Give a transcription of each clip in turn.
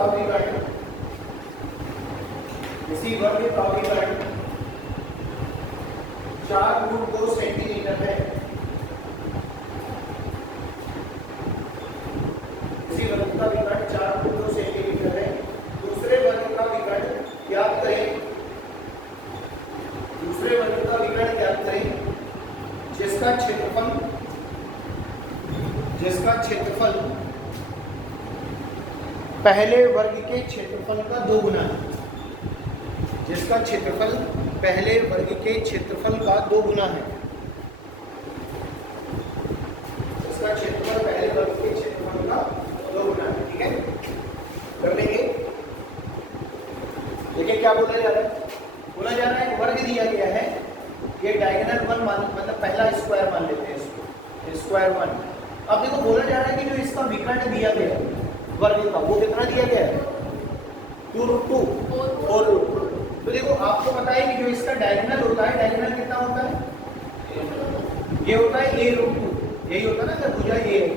का विकर्ण, किसी वर्ग का विकर्ण 4√2 सेंटीमीटर है, किसी वर्ग का विकर्ण 4√2 सेंटीमीटर है, दूसरे वर्ग का विकर्ण ज्ञात करें, दूसरे वर्ग का विकर्ण ज्ञात करें जिसका क्षेत्रफल पहले वर्ग के क्षेत्रफल का 2 गुना है, जिसका क्षेत्रफल पहले वर्ग के क्षेत्रफल का 2 गुना है, इसका क्षेत्रफल पहले वर्ग के क्षेत्रफल का 2 गुना है। ठीक है, कर लेंगे। देखिए क्या बोला जा रहा है, बोला जा रहा है वर्ग दिया गया है, ये डायगोनल 1 मतलब पहला स्क्वायर मान लेते हैं इसको, स्क्वायर 1। अब देखो बोला जा रहा है कि जो इसका विकर्ण दिया गया है वर्ग का, वो कितना दिया गया है 2√2 और तो देखो आपको पता है कि जो इसका डायगोनल होता है, डायगोनल कितना होता है, ये होता है a√2, यही होता है ना जब भुजा ये है,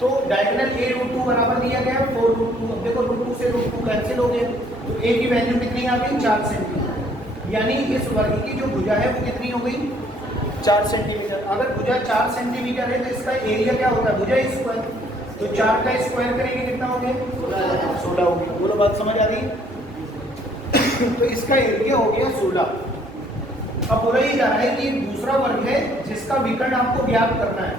तो डायगोनल a√2 बराबर दिया गया है 4√2। अब देखो √2 से √2 कैंसिल हो गया, तो a की वैल्यू कितनी आ गई 4 सेंटीमीटर, यानी इस वर्ग की जो भुजा है वो कितनी हो गई 4 सेंटीमीटर। अगर भुजा 4 सेंटीमीटर है तो इसका एरिया क्या होता है, भुजा स्क्वायर, तो 4 का स्क्वायर करेंगे कितना हो गया 16 हो गया। बोलो बात समझ आ रही है? तो इसका एरिया हो गया 16। अब बोला ही जा रहा है कि दूसरा वर्ग है जिसका विकर्ण आपको ज्ञात करना है,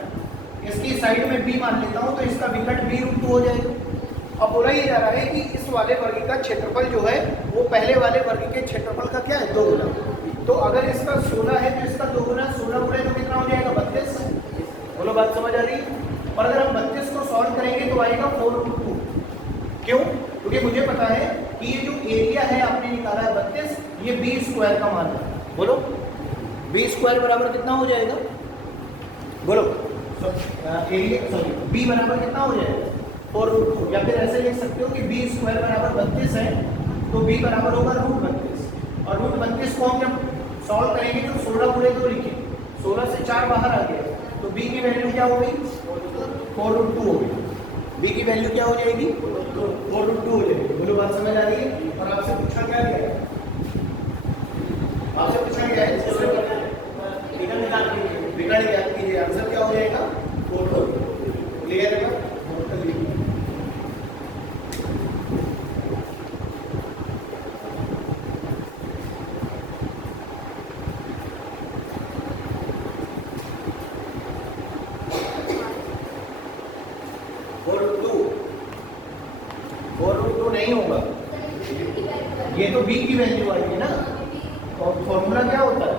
इसकी साइड में b मान लेता हूं, तो इसका विकर्ण b√2 हो जाएगा। अब बोला ही जा रहा है कि इस वाले वर्ग का क्षेत्रफल जो है वो पहले वाले वर्ग के क्षेत्रफल का क्या है 2 गुना। तो अगर इसका 16 है तो इसका 2 गुना 16 गुणे तो कितना हो जाएगा 32। बोलो बात समझ आ रही है? और अगर हम 32 को सॉल्व करेंगे तो आएगा 4√2। क्यों? क्योंकि मुझे पता है कि ये जो एरिया है आपने निकाला है 32, ये b स्क्वायर का मान है। बोलो b स्क्वायर बराबर कितना हो जाएगा, बोलो एरिया सॉरी b बराबर कितना हो जाएगा 4√2, या फिर ऐसे लिख सकते हो कि b स्क्वायर बराबर 32 है, तो b बराबर होगा √32, और √32 को हम जब सॉल्व करेंगे तो 16 गुणे 2 लिखेंगे, 16 से 4 बाहर आ गया, तो b की वैल्यू क्या हो गई 4√2 हो गई, b की वैल्यू क्या हो जाएगी 4√2 हो जाएगी। बोलो बात समझ आ रही है? और आपसे पूछा क्या गया है, आपसे पूछा गया है विकर्ण ज्ञात कीजिए, आंसर क्या हो जाएगा 4√2। क्लियर है? नहीं होगा, ये तो b की वैल्यू आएगी ना, और फॉर्मूला क्या होता है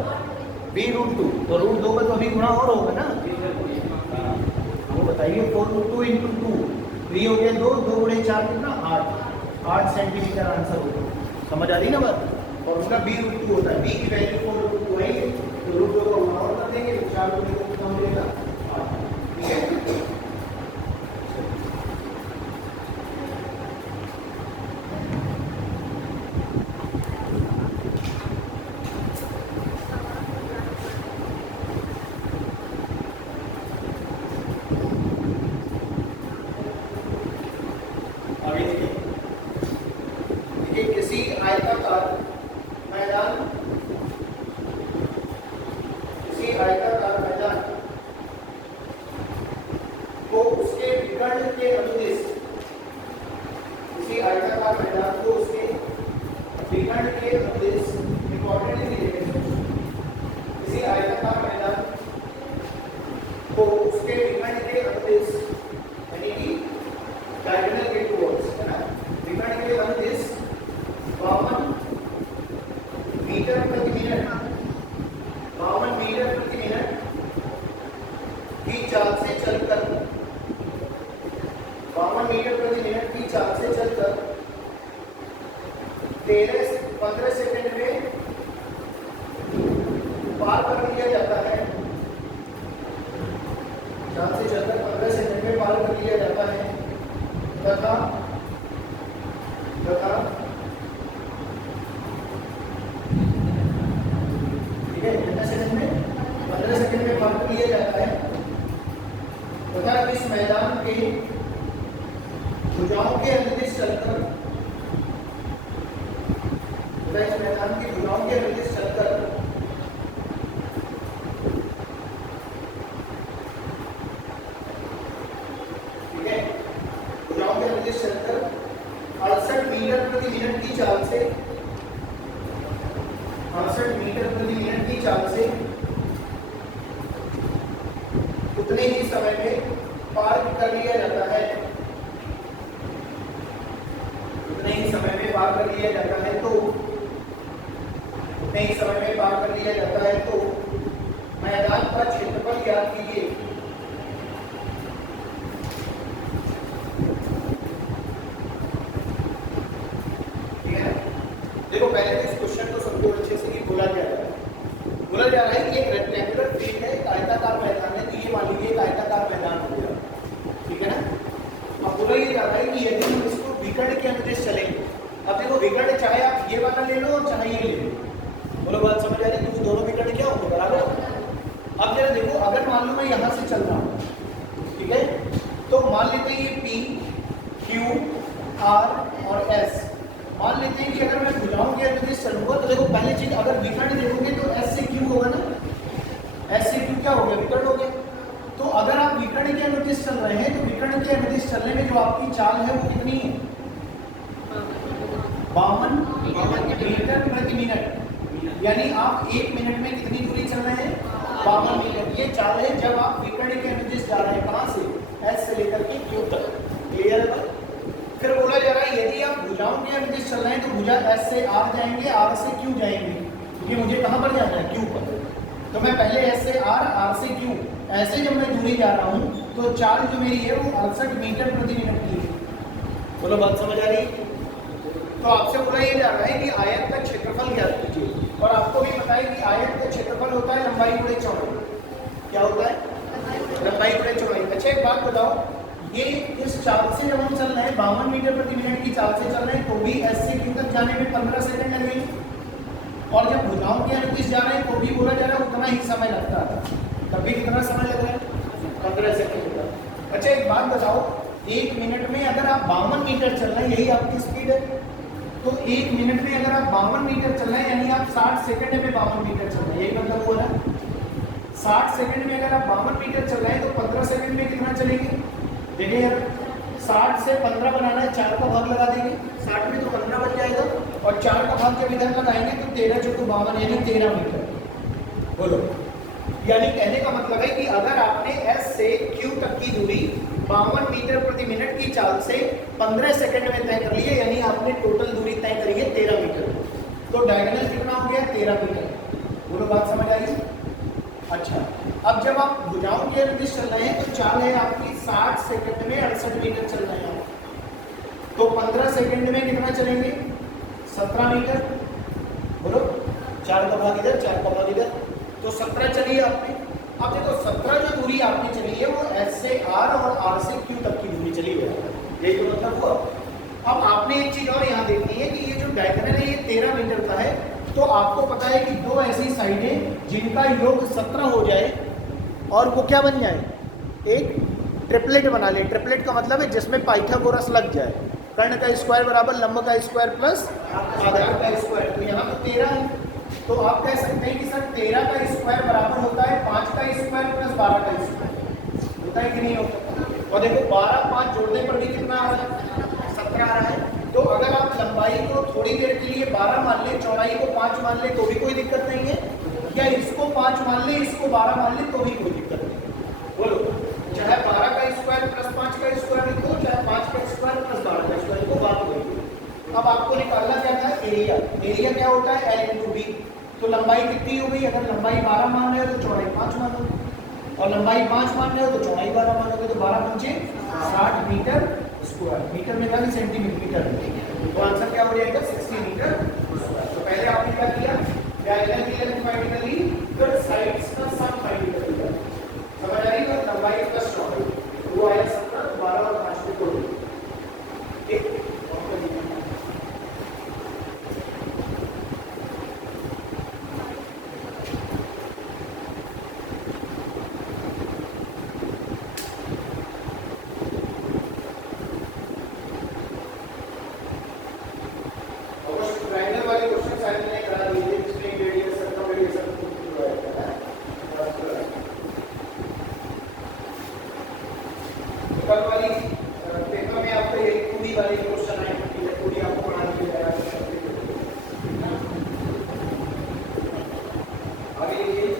b√2, तो √2 का तो अभी गुणा और होगा ना। वो बताइए 4√2 × 2, ये हो गया 2, 2 गुणे 4 कितना 8 सेंटीमीटर आंसर होगा। समझ आ रही ना बात? फॉर्मूला b√2 होता है, b की वैल्यू 4√2 आएगी तो √2 का गुणा और कर देंगे, 4 गुणे कितना हो जाएगा 8। ठीक है, किसी आयताकार मैदान को उसके विकर्ण के अनुदिश, किसी आयताकार मैदान को उसके विकर्ण के अनुदिश, इंपॉर्टेंट है, किसी आयताकार मैदान को उसके विकर्ण के अनुदिश यानी कि डायगोनल के टुवर्ड्स है ना, विकर्ण के अनुदिश 52 मीटर प्रति मिनट की चाल से चलकर 52 मीटर प्रति मिनट की चाल से चलकर 13 से 15 सेकंड में पार कर लिया जाता है, चाल से चलकर 15 सेकंड में पार कर लिया जाता है, तथा ठीक है 15 सेकंड में पार कर लिया जाता है, तथा इस मैदान के भुजाओं के अनुदिश चलकर, इस मैदान की भुजाओं के अनुदिश चलकर ठीक है, भुजाओं के अनुदिश चलकर 68 मीटर प्रति मिनट की चाल से 68 मीटर प्रति मिनट की चाल से उतने ही समय में पार कर लिया जाता है, उतने ही समय में पार कर लिया जाता है तो उतने ही समय में पार कर लिया जाता है तो मैदान का क्षेत्रफल ज्ञात कीजिए। ठीक है, देखो पहले तो इस क्वेश्चन को समझो अच्छे से कि बोला क्या जा रहा है। बोला जा रहा है कि एक रेक्टेंगुलर फील्ड है, एक आयताकार मैदान है, तो ये मान लीजिए एक आयताकार मैदान हो गया, ठीक है ना। अब बोला ये जा रहा है कि यदि हम इसको विकर्ण के अनुदेश चलेंगे, अब देखो विकर्ण चाहे आप ये वाला ले लो और चाहे ये ले लो, बोलो बात समझ आ रही है, दोनों विकर्ण क्या होंगे बराबर। अब जरा देखो, अगर मान लो मैं यहाँ से चल रहा हूँ, ठीक है, तो मान लेते हैं ये P, Q, R और S, मान लेते हैं कि अगर मैं भुजाओं के अनुदिश चलूंगा तो देखो पहली चीज अगर विकर्ण देखोगे तो S से Q होगा ना, S से Q क्या हो गया, विकर्ण हो गया। तो अगर आप विकर्ण के अनुदिश चल रहे हैं तो विकर्ण के अनुदिश चलने में जो आपकी चाल है वो कितनी है, 52 मीटर प्रति मिनट, यानी आप 1 मिनट में कितनी दूरी चल रहे हैं, 52 मीटर। ये चाल है जब आप विकर्ण के अनुदिश जा रहे हैं, कहां से, S से लेकर के Q तक, क्लियर है। फिर बोला जा रहा है यदि आप भुजाओं के अनुदिश चल रहे हैं तो भुजा S से R जाएंगे, R से Q जाएंगे, क्योंकि मुझे कहां पर जाना है, Q पर। तो मैं पहले S से R, R से Q, ऐसे जब मैं दूरी जा रहा हूं तो चाल जो मेरी है वो 68 मीटर प्रति मिनट की है। बोलो बात समझ आ रही है। तो आपसे बोला ये जा रहा है कि आयत का क्षेत्रफल ज्ञात कीजिए, और आपको भी पता है कि आयत का क्षेत्रफल होता है लंबाई गुणे चौड़ाई। क्या होता है, लंबाई गुणे चौड़ाई। अच्छा एक बात बताओ, ये इस चाल से जब हम चल रहे हैं 52 मीटर प्रति मिनट की चाल से चल रहे हैं तो भी S से Q तक जाने में 15 सेकंड लगेंगे, और जब भुजाओं के अनुदिश जा रहे हैं तो भी बोला जा रहा है उतना ही समय लगता है, तब भी कितना समय लग रहा है, 15 सेकंड। अच्छा एक बात बताओ, 1 मिनट में अगर आप 52 मीटर चल रहे हैं, यही आपकी स्पीड है, तो 1 मिनट में अगर आप 52 मीटर चल रहे हैं यानी आप 60 सेकंड में 52 मीटर चल रहे हैं, यही मतलब हुआ ना। 60 सेकंड में अगर आप 52 मीटर चल रहे हैं तो 15 सेकंड में कितना चलेंगे, देखिए यार 60 से 15 बनाना है, 4 का भाग लगा देंगे, 60 में तो 15 बच जाएगा, और 4 का भाग जब इधर लगाएंगे तो 13 चौको 52 यानी 13 मीटर। बोलो, यानी कहने का मतलब है कि अगर आपने S से Q तक की दूरी 52 मीटर प्रति मिनट की चाल से 15 सेकंड में तय कर ली है, यानी आपने टोटल दूरी तय करी है 13 मीटर, तो डायगोनल कितना हो गया, 13 मीटर। बोलो बात समझ आ रही है। अच्छा अब जब आप भुजाओं के अनुदिश चल रहे हैं तो चाल है आपकी 60 सेकंड में 68 मीटर चल रहे हैं, तो 15 सेकंड में कितना चलेंगे, 17 मीटर। बोलो 4 का भाग इधर, 4 का भाग इधर, तो 17 चलिए आपने। अब देखो 17 जो दूरी आपने चली है वो S से R और R से Q तक की दूरी चली है, यही तो मतलब हुआ। अब आपने एक चीज और यहाँ देखनी है कि ये जो डायगोनल है ये 13 मीटर का है, तो आपको पता है कि दो ऐसी साइडें जिनका योग 17 हो जाए और वो क्या बन जाए, एक ट्रिपलेट बना ले। ट्रिपलेट का मतलब है जिसमें पाइथागोरस लग जाए, कर्ण का स्क्वायर बराबर लंब का स्क्वायर प्लस आधार का स्क्वायर। तो यहाँ तो 13 है, तो आप कह सकते हैं कि सर 13 का स्क्वायर बराबर होता है 5 का स्क्वायर प्लस 12 का स्क्वायर, होता है कि नहीं होता। और देखो 12 5 जोड़ने पर भी कितना आ रहा है, 17 आ रहा है। तो अगर आप लंबाई को थोड़ी देर के लिए 12 मान ले, चौड़ाई को 5 मान ले तो भी कोई दिक्कत नहीं है, या इसको 5 मान ले इसको 12 मान ले तो भी कोई दिक्कत नहीं है। बोलो, चाहे 12 का स्क्वायर प्लस 5 का स्क्वायर लिखो, चाहे 5 का स्क्वायर प्लस 12 का स्क्वायर लिखो, बात हो गई। अब आपको निकालना क्या था, एरिया। एरिया क्या होता है, L इंटू B। तो लंबाई कितनी हो गई, अगर लंबाई 12 मान रहे हो तो चौड़ाई 5 मानोगे, और लंबाई 5 मान रहे हो तो चौड़ाई 12 मानोगे, तो 12 पंचे 60 मीटर स्क्वायर। मीटर में नहीं सेंटीमीटर में, तो आंसर क्या हो जाएगा 60 मीटर स्क्वायर। तो पहले आपने क्या किया, डायगोनल की लेंथ फाइंड कर ली, फिर साइड्स का सम फाइंड कर लिया, समझ आ रही है। लंबाई प्लस चौड़ाई वो आया 17, 12 और 5 को जोड़, ठीक। कल वाली पेपर में आपको यही पूरी वाली क्वेश्चन आए, पूरी आपको बना दी जाएगा। आगे लिखिए।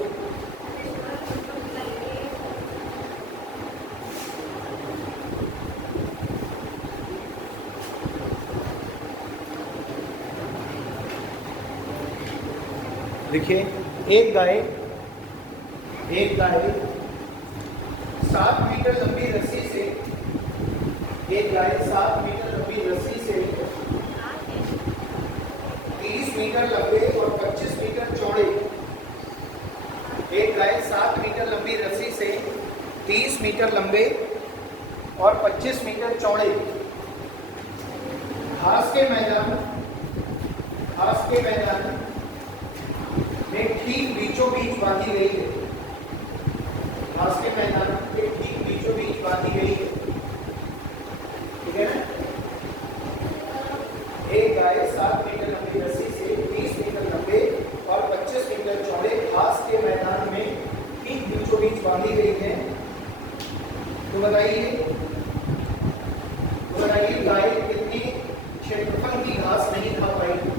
देखिए, एक गाय 7 मीटर लंबी रस्सी से, एक गाय 7 मीटर लंबी रस्सी से 30 मीटर लंबे और 25 मीटर चौड़े, एक गाय 7 मीटर लंबी रस्सी से 30 मीटर लंबे और 25 मीटर चौड़े घास के मैदान में ठीक बीचों बीच बांधी गई है। घास के मैदान के ठीक बीचों बीच बांधी गई है, ठीक है ना। एक गाय 7 मीटर लंबी रस्सी से 30 मीटर लंबे और 25 मीटर चौड़े घास के मैदान में ठीक बीचों बीच बांधी गई है। तो बताइए गाय कितनी क्षेत्रफल की घास नहीं खा पाएगी?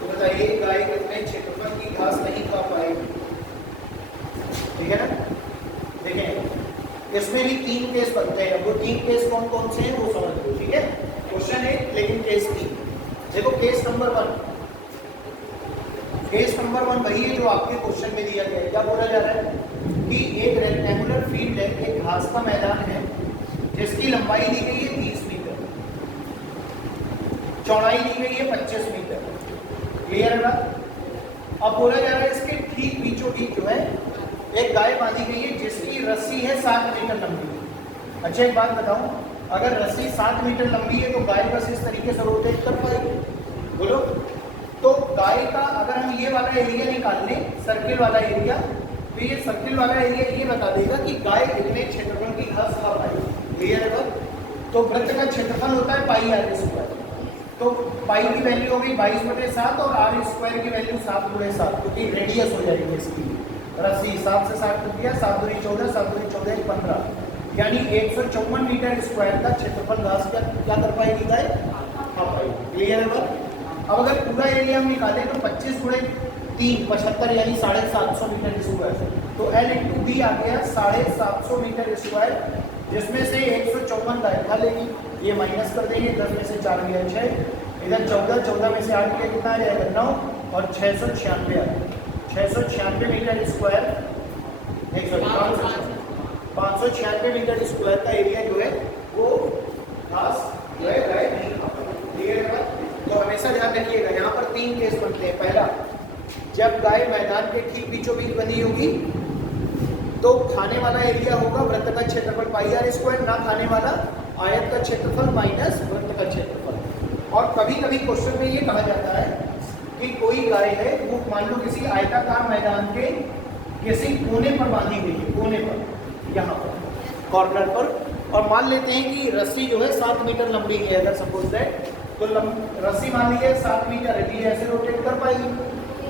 तो बताइए गाय कितने क्षेत्रफल की घास नहीं खा पाएगी, ठीक है ना। देखें, इसमें भी 3 केस बनते हैं। वो 3 केस कौन कौन से हैं वो समझ लो, ठीक है। क्वेश्चन है लेकिन केस 3। देखो केस नंबर 1 वही है जो आपके क्वेश्चन में दिया गया है। क्या बोला जा रहा है कि एक रेक्टेंगुलर फील्ड है, एक घास का मैदान है जिसकी लंबाई दी गई है 30 मीटर, चौड़ाई दी गई है 25 मीटर। क्लियर है बात? अब बोला जा रहा है इसके ठीक बीचों बीच जो है एक गाय बांधी गई है जिसकी रस्सी है 7 मीटर लंबी। अच्छा एक बात बताऊं, अगर रस्सी 7 मीटर लंबी है तो गाय बस इस तरीके से रोटेट कर पाएगी? बोलो। तो गाय का अगर हम ये वाला एरिया निकाल लें, सर्किल वाला एरिया, तो ये सर्किल वाला एरिया ये बता देगा कि गाय कितने क्षेत्रफल की घास खा पाएगी। क्लियर है बात? तो वृत्त का क्षेत्रफल होता है पाई आर स्क्वायर। तो पाई की वैल्यू हो गई 22/7 और आर स्क्वायर की वैल्यू 7/7, क्योंकि रेडियस हो जाएगी इसकी। रस्सी 7 से 7 टूट गया, 7 दूनी 14, 7 दूनी 14 15, यानी 154 मीटर स्क्वायर का क्षेत्रफल घास क्या कर पाएगी गाय? खा पाएगी। क्लियर है बात? अब अगर पूरा एरिया हम निकालें तो 25 × 3 75, यानी 750 मीटर स्क्वायर। तो L × B आ गया 750 मीटर स्क्वायर, जिसमें से 154 गाय खा लेगी। ये माइनस कर देंगे, 10 में से 4 गया 6, इधर 14, 14 में से 8 गया कितना आ जाएगा 9, और 696 आ गया। 696 मीटर स्क्वायर, 596 मीटर स्क्वायर का एरिया जो है वो घास जो है गाय नहीं खा पाएगी। क्लियर है? तो हमेशा ध्यान रखिएगा, यहाँ पर 3 केस बनते हैं। पहला, जब गाय मैदान के ठीक बीचों बीच बनी होगी तो खाने वाला एरिया होगा वृत्त का क्षेत्रफल पाई आर स्क्वायर, ना खाने वाला आयत का क्षेत्रफल माइनस वृत्त का क्षेत्रफल। और कभी कभी क्वेश्चन में ये कहा जाता है कि कोई गाय है वो मान लो किसी आयताकार मैदान के किसी कोने पर बांधी गई है, कोने पर, यहाँ पर कॉर्नर पर, और मान लेते हैं कि रस्सी जो है 7 मीटर लंबी है। अगर सपोज दैट, तो रस्सी मान लीजिए 7 मीटर है, ये ऐसे रोटेट कर पाएगी।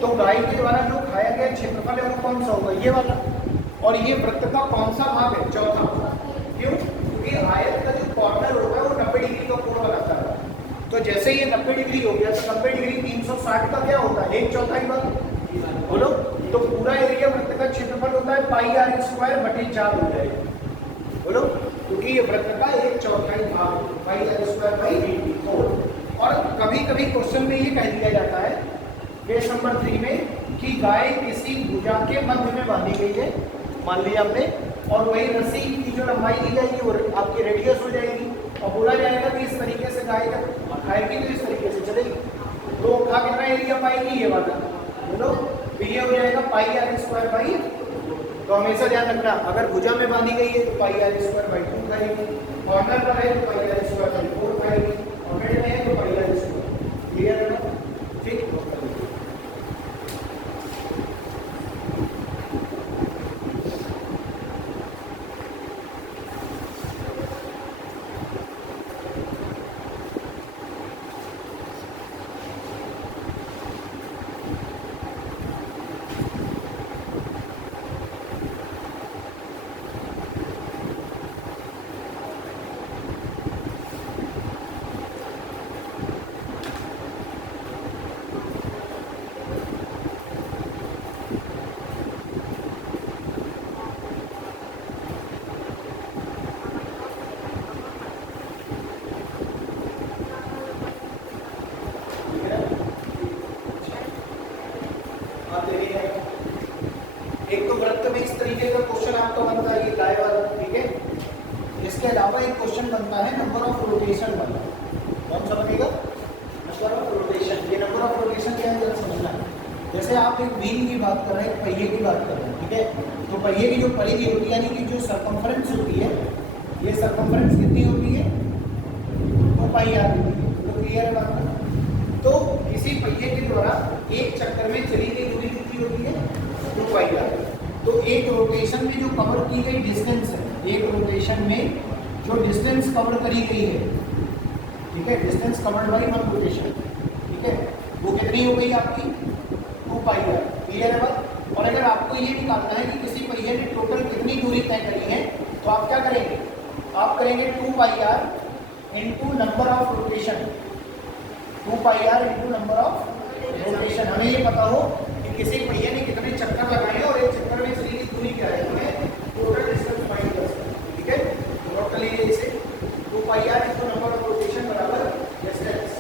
तो गाय के द्वारा जो खाया गया क्षेत्रफल है वो कौन सा होगा? ये वाला। और ये वृत्त का कौन सा भाग है? चौथा। क्यों? क्योंकि आयत का जो कॉर्नर होता है वो 90 डिग्री का कोण बनाता है। तो जैसे ये 90 डिग्री हो गया तो 90 डिग्री 360 का क्या होता है? 1/4 भाग। बोलो। तो पूरा एरिया वृत्त का क्षेत्रफल होता है पाई आर स्क्वायर बटे 4 हो जाएगा। बोलो। क्योंकि ये वृत्त का 1/4 भाग पाई आर स्क्वायर बाई 4। और कभी कभी क्वेश्चन में ये कह दिया जाता है केस नंबर 3 में कि गाय किसी भुजा के मध्य में बांधी गई है, मान लिया हमने, और वही रस्सी की जो लंबाई दी जाएगी वो आपकी रेडियस हो जाएगी, और बोला जाएगा कि इस तरीके से गाय जब खाएगी तो इस तरीके से चलेगी। तो खा कितना एरिया पाएगी? ये वाला। बोलो। तो ये हो जाएगा पाई आर स्क्वायर बाई। तो हमेशा ध्यान रखना, अगर भुजा में बांधी गई है तो पाई आर स्क्वायर बाई 2 खाएगी, कॉर्नर पर है तो पाई आर स्क्वायर बाई 4 खाएगी, और मिड में है तो पाई आर स्क्वायर। क्लियर है ना? ठीक। इसके अलावा एक क्वेश्चन बनता है नंबर ऑफ रोटेशन वाला। कौन सा बनेगा? Number of rotation. ये नंबर ऑफ रोटेशन क्या है जरा समझना है। जैसे आप एक व्हील की बात कर रहे हैं, एक पहिए की बात कर रहे हैं, ठीक है। तो पहिए की जो परिधि होती है यानी कि जो सरकमफ्रेंस होती है, ये सरकमफ्रेंस कितनी होती है? 2 पाई आर होती है। तो क्लियर है बात? तो किसी पहिए के द्वारा एक चक्कर में चली गई दूरी कितनी होती है? 2 पाई आर। तो एक रोटेशन में जो कवर की गई डिस्टेंस है, एक रोटेशन में जो डिस्टेंस कवर करी गई है, ठीक है, डिस्टेंस कवर्ड बाई 1 रोटेशन, ठीक है, वो कितनी हो गई आपकी? 2 पाई आर। क्लियर है बात? और अगर आपको ये निकालना है कि किसी पहिए ने टोटल कितनी दूरी तय करी है, तो आप क्या करेंगे? आप करेंगे 2 pi r into number of rotation. 2 pi r into number of rotation. हमें ये पता हो कि किसी पहिए ने कितने चक्कर लगाए और एक चक्कर में चली की दूरी क्या है, हमें टोटल डिस्टेंस फाइंड कर सकते हैं, ठीक है। तो नोट कर लीजिए इसे, 2 pi r into number of rotation बराबर डिस्टेंस।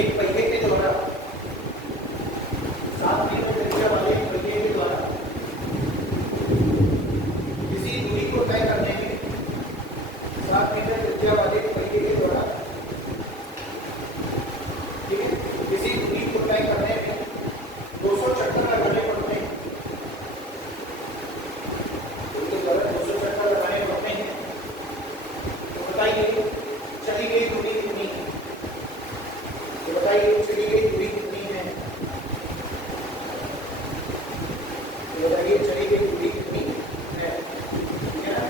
एक पहिए के द्वारा 7 मीटर त्रिज्या वाले पहिए के द्वारा किसी दूरी को तय करने में 7 मीटर त्रिज्या वाले पहिए के द्वारा, ठीक है, किसी दूरी को तय करने में 200 चक्कर लगाने पड़ते हैं। 200 चक्कर लगाने पड़ते हैं। तो बताइए चली गई दूरी कितनी है? तो बताइए चली गई दूरी कितनी है? तो बताइए चली गई दूरी कितनी है? ठीक है ना?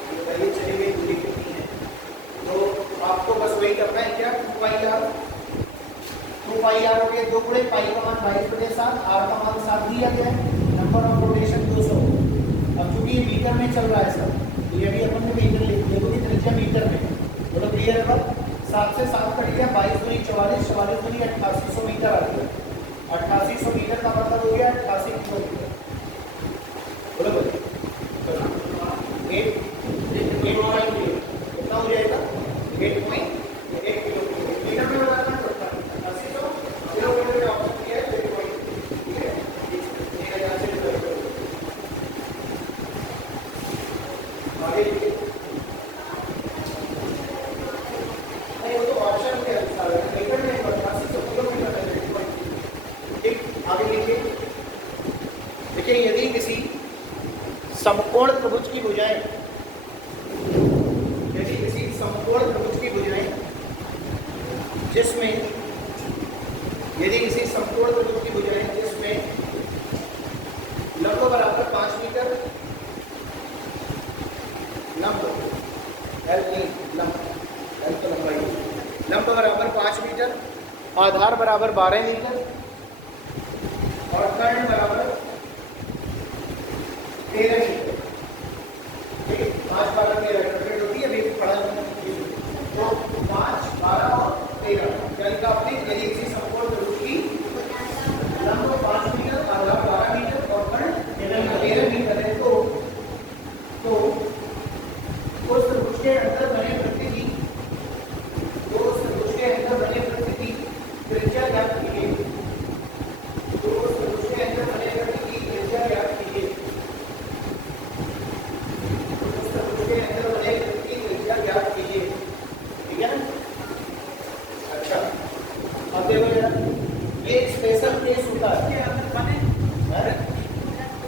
तो बताइए चली गई दूरी कितनी है? तो आपको बस वही करना है क्या? 2 पाई आर। 2 पाई आर हो गया, 2 गुणे पाई का मान 22/7, आर का मान 7 दिया गया है, नंबर ऑफ रोटेशन 200। अब चूंकि ये मीटर में चल रहा है सर, तो ये भी अपन ने मीटर लिख लिया क्योंकि त्रिज्या मीटर में। बोलो क्लियर है बात? 7 से 7 कट गया, 22 दूनी 44, 44 दूनी 8800 मीटर आ गया। 8800 मीटर का मतलब हो गया 88 किलोमीटर। बोलो बोलो 8 कितना हो जाएगा? 8.1 किलोमीटर। मीटर में बताना पड़ता है 8800 किलोमीटर का ऑप्शन दिया है 8.1, ठीक है। नहीं वो तो ऑप्शन के अनुसार है, मीटर में 8800 किलोमीटर है। ठीक, आगे लिखिए। देखिए यदि किसी समकोण त्रिभुज की भुजाएं, यदि किसी समकोण त्रिभुज की भुजाएं जिसमें, यदि किसी समकोण त्रिभुज की भुजाएं जिसमें लंब बराबर 5 मीटर, लंब लंब बराबर 5 मीटर, आधार बराबर 12 मीटर और कर्ण बराबर 13 मीटर। ठीक है, 5, 12, 13 कंप्लीट होती है, अभी पढ़ा तो 5, 12 और 13 यानी कि आपने यदि किसी समकोण त्रिभुज की लंब 5 मीटर, आधार 12 मीटर और कर्ण 13 मीटर है, तो उस त्रिभुज के अंदर बने वृत्त की, तो उस त्रिभुज के अंदर बने वृत्त की त्रिज्या ज्ञात कीजिए। तो उस त्रिभुज के अंदर बने वृत्त की त्रिज्या ज्ञात कीजिए। उस त्रिभुज के अंदर बने वृत्त की त्रिज्या ज्ञात कीजिए। ठीक है ना? अच्छा, अब देखो यार, ये एक स्पेशल केस होता है।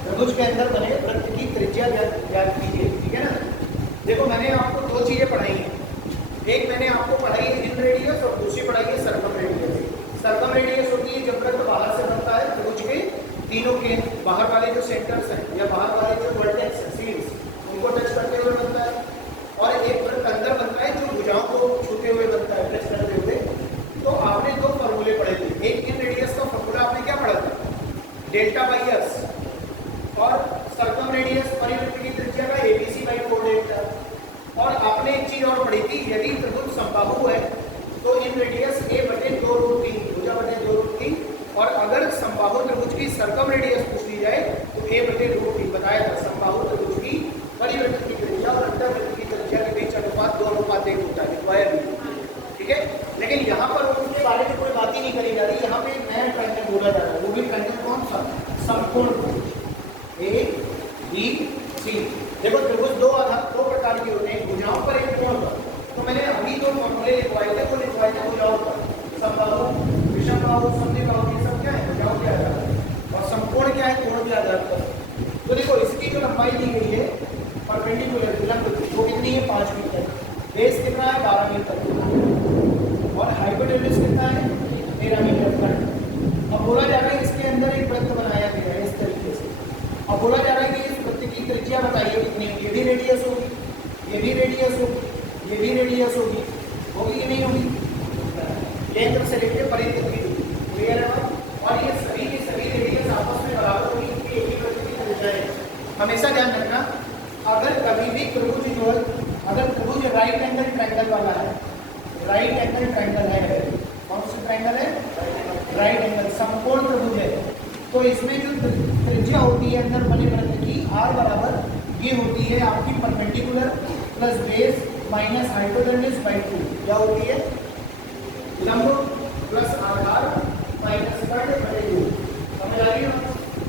त्रिभुज के अंदर बने वृत्त की त्रिज्या ज्ञात कीजिए। ठीक है ना? देखो मैंने आपको 2 चीजें पढ़ाई हैं। एक मैंने आपको पढ़ाई है इन रेडियस और दूसरी पढ़ाई है सर्कम रेडियस। सर्कम रेडियस होती है जब वृत्त बाहर से बनता है, त्रिभुज के तीनों के बाहर वाले जो सेंटर्स हैं या बाहर वाले जो वर्टेक्स हैं, सीड्स, उनको टच करते हुए बनता है। और एक वृत्त अंदर बनता है जो भुजाओं को छूते हुए बनता है, टच करते हुए। तो आपने 2 फॉर्मूले पढ़े थे। डेल्टा बाई एस और सर्कम रेडियस परिवृत्त की त्रिज्या का एबीसी बाई 4 डेल्टा। और आपने एक चीज और पढ़ी थी, यदि त्रिभुज समबाहु है तो इन रेडियस a बटे 2√3 भुजा बटे 2√3, और अगर समबाहु त्रिभुज की सर्कम रेडियस पूछ ली जाए तो a बटे √3 बताया था। समबाहु त्रिभुज की परिवृत्त की त्रिज्या और अंतर्वृत्त की त्रिज्या के बीच अनुपात 2:1 होता है, लिखवाया भी, ठीक है। लेकिन यहाँ पर उसके बारे में कोई बात ही नहीं करी जा रही, यहाँ पे एक नया ट्रायंगल बोला जा रहा है, वो भी ट्रायंगल कौन सा, समकोण त्रिभुज ए बी सी। देखो त्रिभुज दो प्रकार के होते हैं, भुजाओं पर एक कोण पर। तो मैंने अभी जो फॉर्मूले लिखवाए थे वो लिखवाए थे भुजाओं पर, समबाहु, विषमबाहु, समद्विबाहु, ये सब क्या है भुजाओं के आधार पर, और समकोण क्या है कोण के आधार पर। तो देखो इसकी जो लंबाई दी गई है परपेंडिकुलर विलंब वो कितनी है 5 मीटर, बेस कितना है 12 मीटर, और हाइपोटेन्यूज कितना है 13 मीटर। अब बोला जा रहा है इसके अंदर एक वृत्त बनाया गया है इस तरीके से। अब बोला जा रहा है कि इस वृत्त की त्रिज्या बताइए कितनी होगी, ये भी रेडियस होगी, ये भी रेडियस होगी, ये भी रेडियस होगी, होगी कि नहीं होगी, केंद्र से लेकर परिधि तक, क्लियर है बात। और ये सभी की सभी रेडियस आपस में बराबर होगी, इनकी एक ही वृत्त की त्रिज्या है। हमेशा ध्यान रखना, अगर कभी भी त्रिभुज जो है, अगर त्रिभुज राइट एंगल ट्रायंगल वाला है, राइट एंगल ट्रायंगल है, कौन सा ट्रायंगल है, राइट एंगल समकोण त्रिभुज है, तो इसमें जो त्रिज्या होती है अंदर बने वृत्त की r बराबर ये होती है आपकी perpendicular plus base minus hypotenuse by 2, क्या होती है लंब प्लस आधार माइनस कर्ण बटे 2, समझ आ रही है।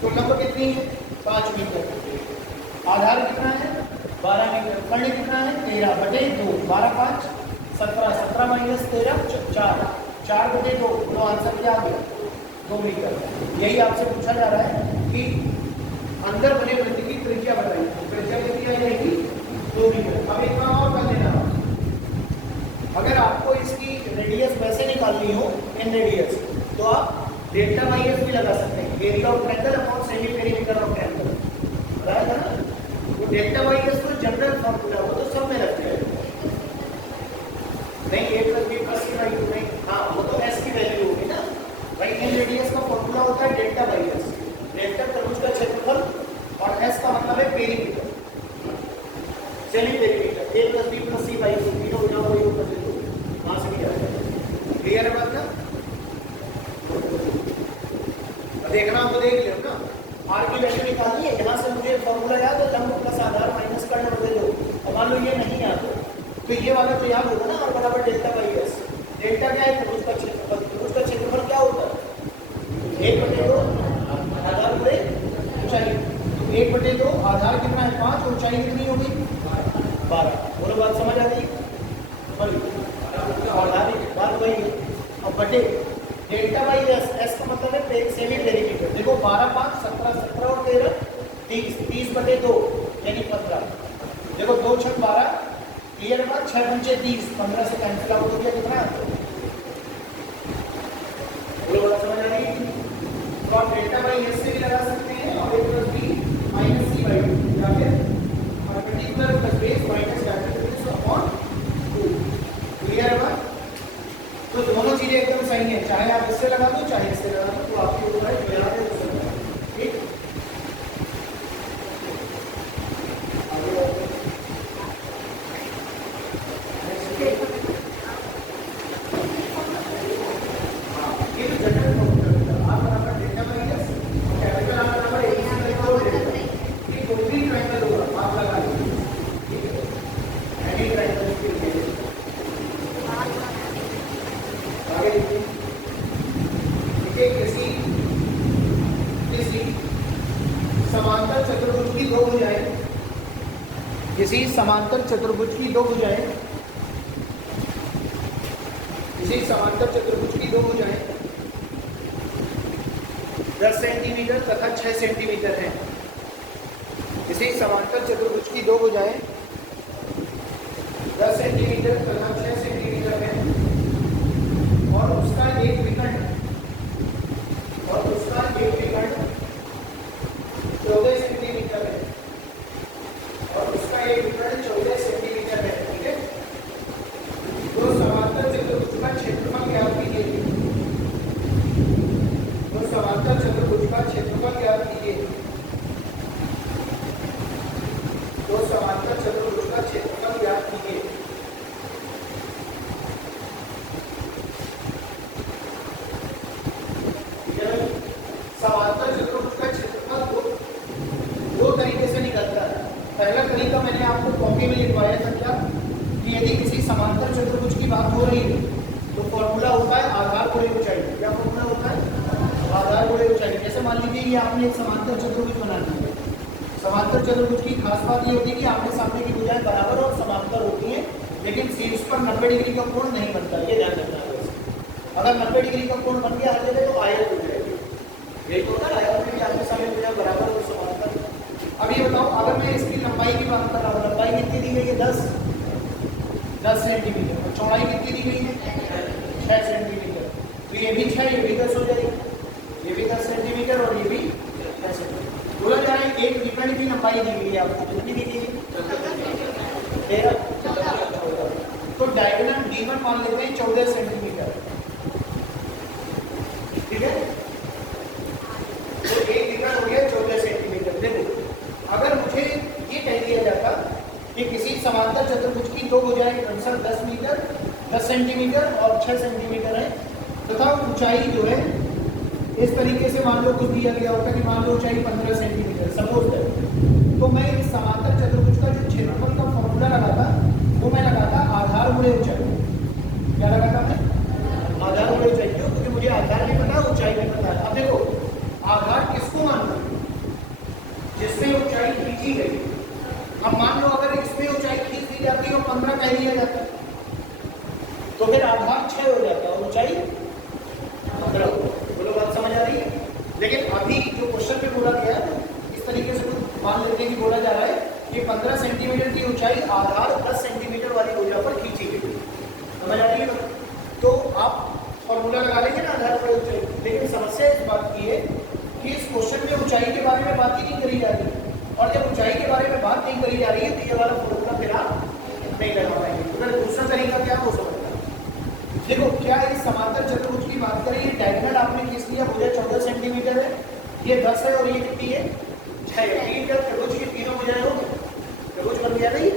तो लंब कितनी है 5 मीटर, आधार कितना है 12 मीटर, कर्ण कितना है 13 बटे 2, 12 5 17, 17 माइनस 13 4, 4 बटे 2, तो आंसर क्या आ गया 2 मीटर। यही आपसे पूछा जा रहा है कि अंदर बने वृत्त की त्रिज्या बताइए, त्रिज्या कितनी आ जाएगी 2 मीटर। अब एक काम और कर लेना, अगर आपको इसकी रेडियस वैसे निकालनी हो इन रेडियस, तो आप डेल्टा बाई एस भी लगा सकते हैं, area of triangle upon semi perimeter of triangle, बताया था ना। वो डेल्टा बाई एस तो जनरल फॉर्मूला, वो तो सब में रखते हैं, नहीं a plus b plus c by 2 नहीं, हाँ वो तो s की वैल्यू होगी ना भाई। इन रेडियस का फॉर्मूला होता है डेल्टा बाई एस, डेल्टा त्रिभुज का क्षेत्रफल और s का मतलब है perimeter, semi perimeter, a plus b plus c by 2, तीनों हो जाओ वही ऊपर से दो, वहां से नहीं आएगा, क्लियर है बात ना। देखना आपको देख लियो ना, r की वैल्यू निकालनी है, यहाँ से मुझे फॉर्मूला याद है लंब प्लस आधार माइनस कर्ण बटे 2। अब मान लो ये नहीं याद हो तो ये वाला तो याद होगा ना, r बराबर डेल्टा बाई एस। डेल्टा क्या है त्रिभुज का क्षेत्रफल, त्रिभुज का क्षेत्रफल क्या होता है 1 बटे 2 आधार बटे ऊंचाई, 1 बटे 2 आधार कितना है 5, ऊंचाई कितनी होगी 12। बोलो बात समझ आ गई, आधार बात वही है। अब बटे डेल्टा बाई एस, एस का मतलब है सेमी पेरीमीटर। देखो 12 5 17, 17 और 13 30, 30 बटे 2 यानी 15। देखो 2 6 12, क्लियर बात, 6 पंचे 30, 15 से कैंसिल आउट हो गया, कितना बोलो बड़ा समझ आ रही है। तो आप डेल्टा बाई एस से भी लगा सकते हैं, और a plus b minus c by 2 या फिर perpendicular plus base minus hypotenuse upon 2, clear है बात। तो दोनों चीजें एकदम सही है, चाहे आप इससे लगा दो चाहे इससे लगा दो, तो आपके ऊपर है लगा दे, ठीक। किसी समांतर चतुर्भुज की दो भुजाएं, किसी समांतर चतुर्भुज की दो भुजाएं 10 सेंटीमीटर तथा 6 सेंटीमीटर हैं। किसी समांतर चतुर्भुज की दो भुजाएं 10 सेंटीमीटर तथा 6 सेंटीमीटर है, और उसका एक विकर्ण 14 सेंटीमीटर है, और उसका एक विकर्ण 14 सेंटीमीटर है, ठीक है। तो समांतर चतुर्भुज का क्षेत्रफल ज्ञात कीजिए, तो समांतर चतुर्भुज का क्षेत्रफल ज्ञात लीजिए आपने एक समांतर चतुर्भुज बना दी है। समांतर चतुर्भुज की खास बात ये होती है कि आमने सामने की भुजाएं बराबर और समांतर होती हैं, लेकिन शीर्ष पर 90 डिग्री का कोण नहीं बनता, ये ध्यान रखना है। अगर 90 डिग्री का कोण बन गया हर जगह तो आयत हो जाएगी। यही तो होता है आयत में भी आमने सामने भुजाएं बराबर और समांतर। अब ये बताओ, अगर मैं इसकी लंबाई की बात कर रहा हूँ, लंबाई कितनी दी गई है? 10 सेंटीमीटर। और चौड़ाई कितनी दी गई है? 6 सेंटीमीटर। तो ये भी 6, ये भी 10 हो जाएगी। ये भी 10 सेंटीमीटर और ये भी 6 सेंटीमीटर। बोला जा रहा है एक विकर्ण की लंबाई दी गई है आपको, कितनी दी गई है? 13। तो डायगोनल D1 मान लेते हैं 14 सेंटीमीटर, ठीक है। तो एक विकर्ण हो गया 14 सेंटीमीटर। देखो, अगर मुझे ये कह दिया जाता कि किसी समांतर चतुर्भुज की दो भुजाएं क्रमशः 10 सेंटीमीटर और 6 सेंटीमीटर है, तथा ऊंचाई जो है इस तरीके से मान लो कुछ दिया गया होता कि मान लो ऊंचाई 15 सेंटीमीटर सपोज दैट, तो मैं इस समांतर चतुर्भुज का जो क्षेत्रफल का फॉर्मूला लगाता वो मैं लगाता आधार गुणे ऊंचाई। क्या लगाता मैं? आधार गुणे ऊंचाई। क्यों? क्योंकि मुझे आधार भी पता है, ऊंचाई भी पता है। अब देखो, आधार किसको मानना है? जिसमें ऊंचाई खींची गई। अब मान लो अगर इसमें ऊंचाई खींच दी जाती है और 15 कह दिया जाता है, तो फिर आधार 6 हो जाता है और ऊंचाई 15 हो। बोलो बात समझ आ रही है? लेकिन अभी जो क्वेश्चन में बोला गया है इस तरीके से मान लेते हैं कि बोला जा रहा है कि 15 सेंटीमीटर की ऊंचाई आधार 10 सेंटीमीटर वाली भुजा पर खींची गई। समझ आ रही है? तो आप फॉर्मूला लगा लेंगे ना आधार पर ऊंचाई। लेकिन समस्या इस बात की है कि इस क्वेश्चन में ऊंचाई के बारे में बात ही नहीं करी जा रही, और जब ऊंचाई के बारे में बात नहीं करी जा रही है तो ये वाला फॉर्मूला फिर आप नहीं लगा पाएंगे। अगर दूसरा तरीका क्या हो सकता है? देखो, क्या इस समांतर चतुर्भुज की बात करें, ये डायगोनल आपने खींच लिया, भुजा 14 सेंटीमीटर है, ये 10 है और ये कितनी है? 6 है। तीन जब त्रिभुज की तीनों भुजाएं हो गई, त्रिभुज बन गया नहीं,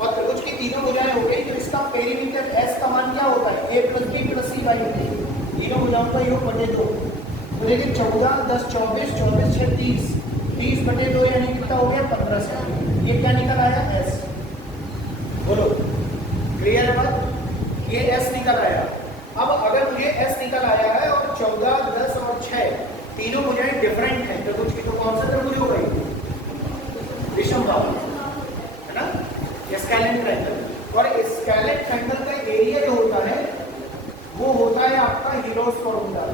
और त्रिभुज की तीनों भुजाएं हो गई, तो इसका पेरीमीटर S का मान क्या होता है? A + B + C / D। तीनों भुजाओं का योग बटे 2। तो देखिए 14, 10, 24, 24, 6, 30, 30 बटे 2 यानी कितना हो गया? 15 सेंटीमीटर। ये क्या निकल आया? S। बोलो, क्लियर है बात? ये S निकल आया। अब अगर मुझे S निकल आया है और 14, 10 और 6 तीनों भुजाएं डिफरेंट हैं, तो कुछ की तो कौन सा त्रिभुज हो गई? विषमबाहु, है ना? Scalene triangle. और स्केलेन ट्रायंगल का एरिया जो होता है वो होता है आपका हीरोस फॉर्मूला।